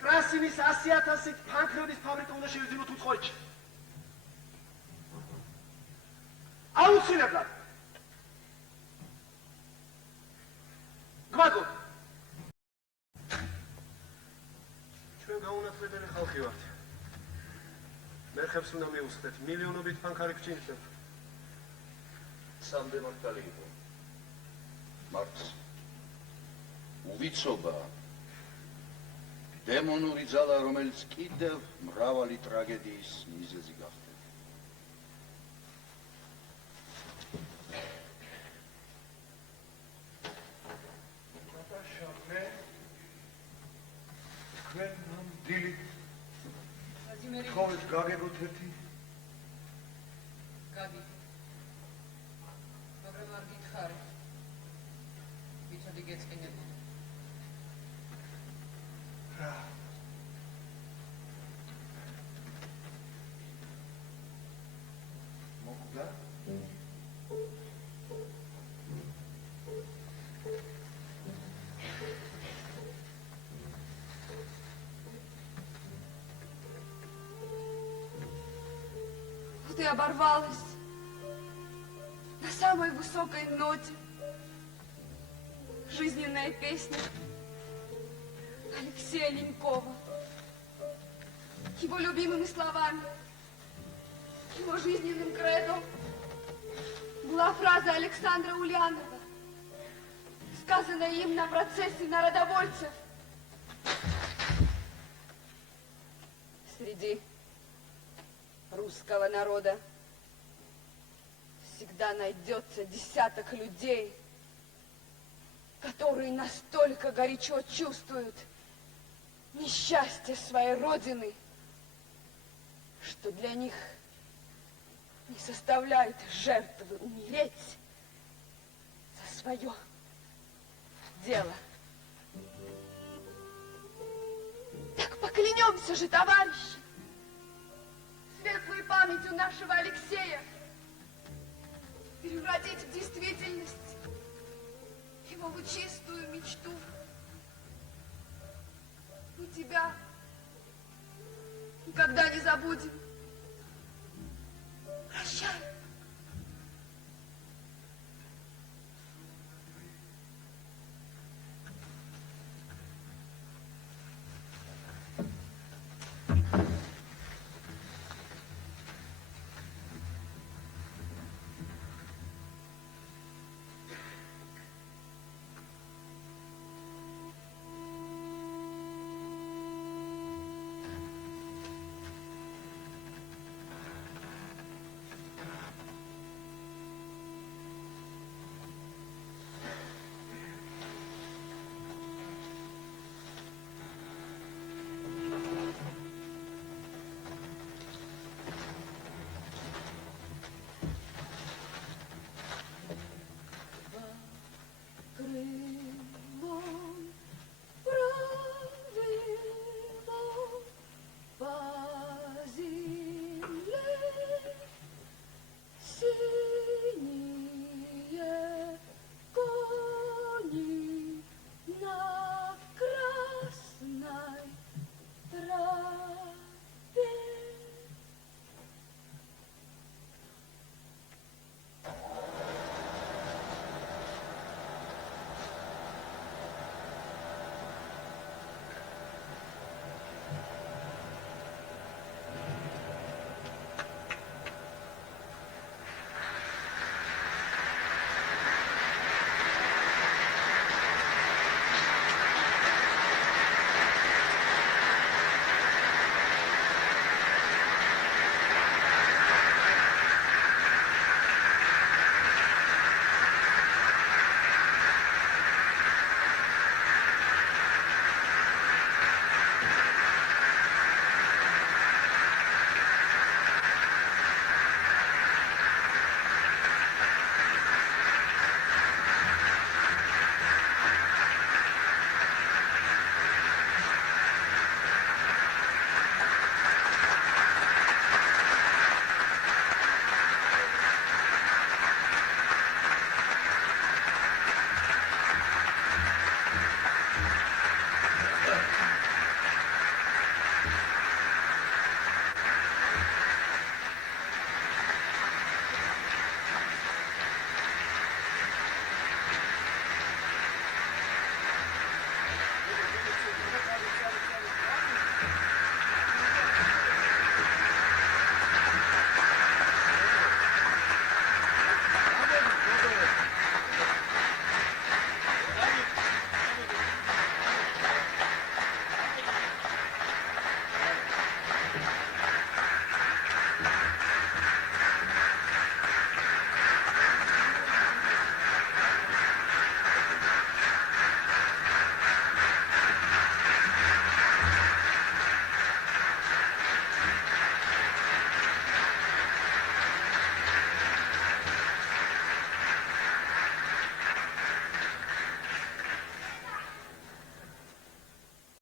კრასინის 100,000-ით ფანქრების ფაბრიკა უნდა შევიძინოთ უცხოეთში. აუცილებლად. გვაგო. ჩვენ გაუნათლებელი ხალხი ვართ. მერხებს უნდა მიუსხდეთ, მილიონობით ფანქარი გჭირდება. სამდე მართალი იყო. მართს. უვიცობა. დემონური ძალა, რომელიც კიდევ მრავალი ტრაგედიის მიზეზი გახდა. თქვენ ამ დილით თხოვეთ გაგებოთ ერთი? გაგი. მაგრამ არ გითხარი. ვიცოდი გეწყინებოდა. რა? მოხდა? Ты оборвалась на самой высокой ноте. Жизненная песня Алексея Ленькова. Его любимыми словами, его жизненным кредом была фраза Александра Ульянова, сказанная им на процессе народовольцев. Среди русского народа всегда найдется десяток людей, которые настолько горячо чувствуют несчастье своей родины, что для них не составляет жертвы умереть за свое дело. Так поклянемся же, товарищи, светлой памятью нашего Алексея превратить в действительность его чистую мечту. Мы тебя никогда не забудем. Прощай.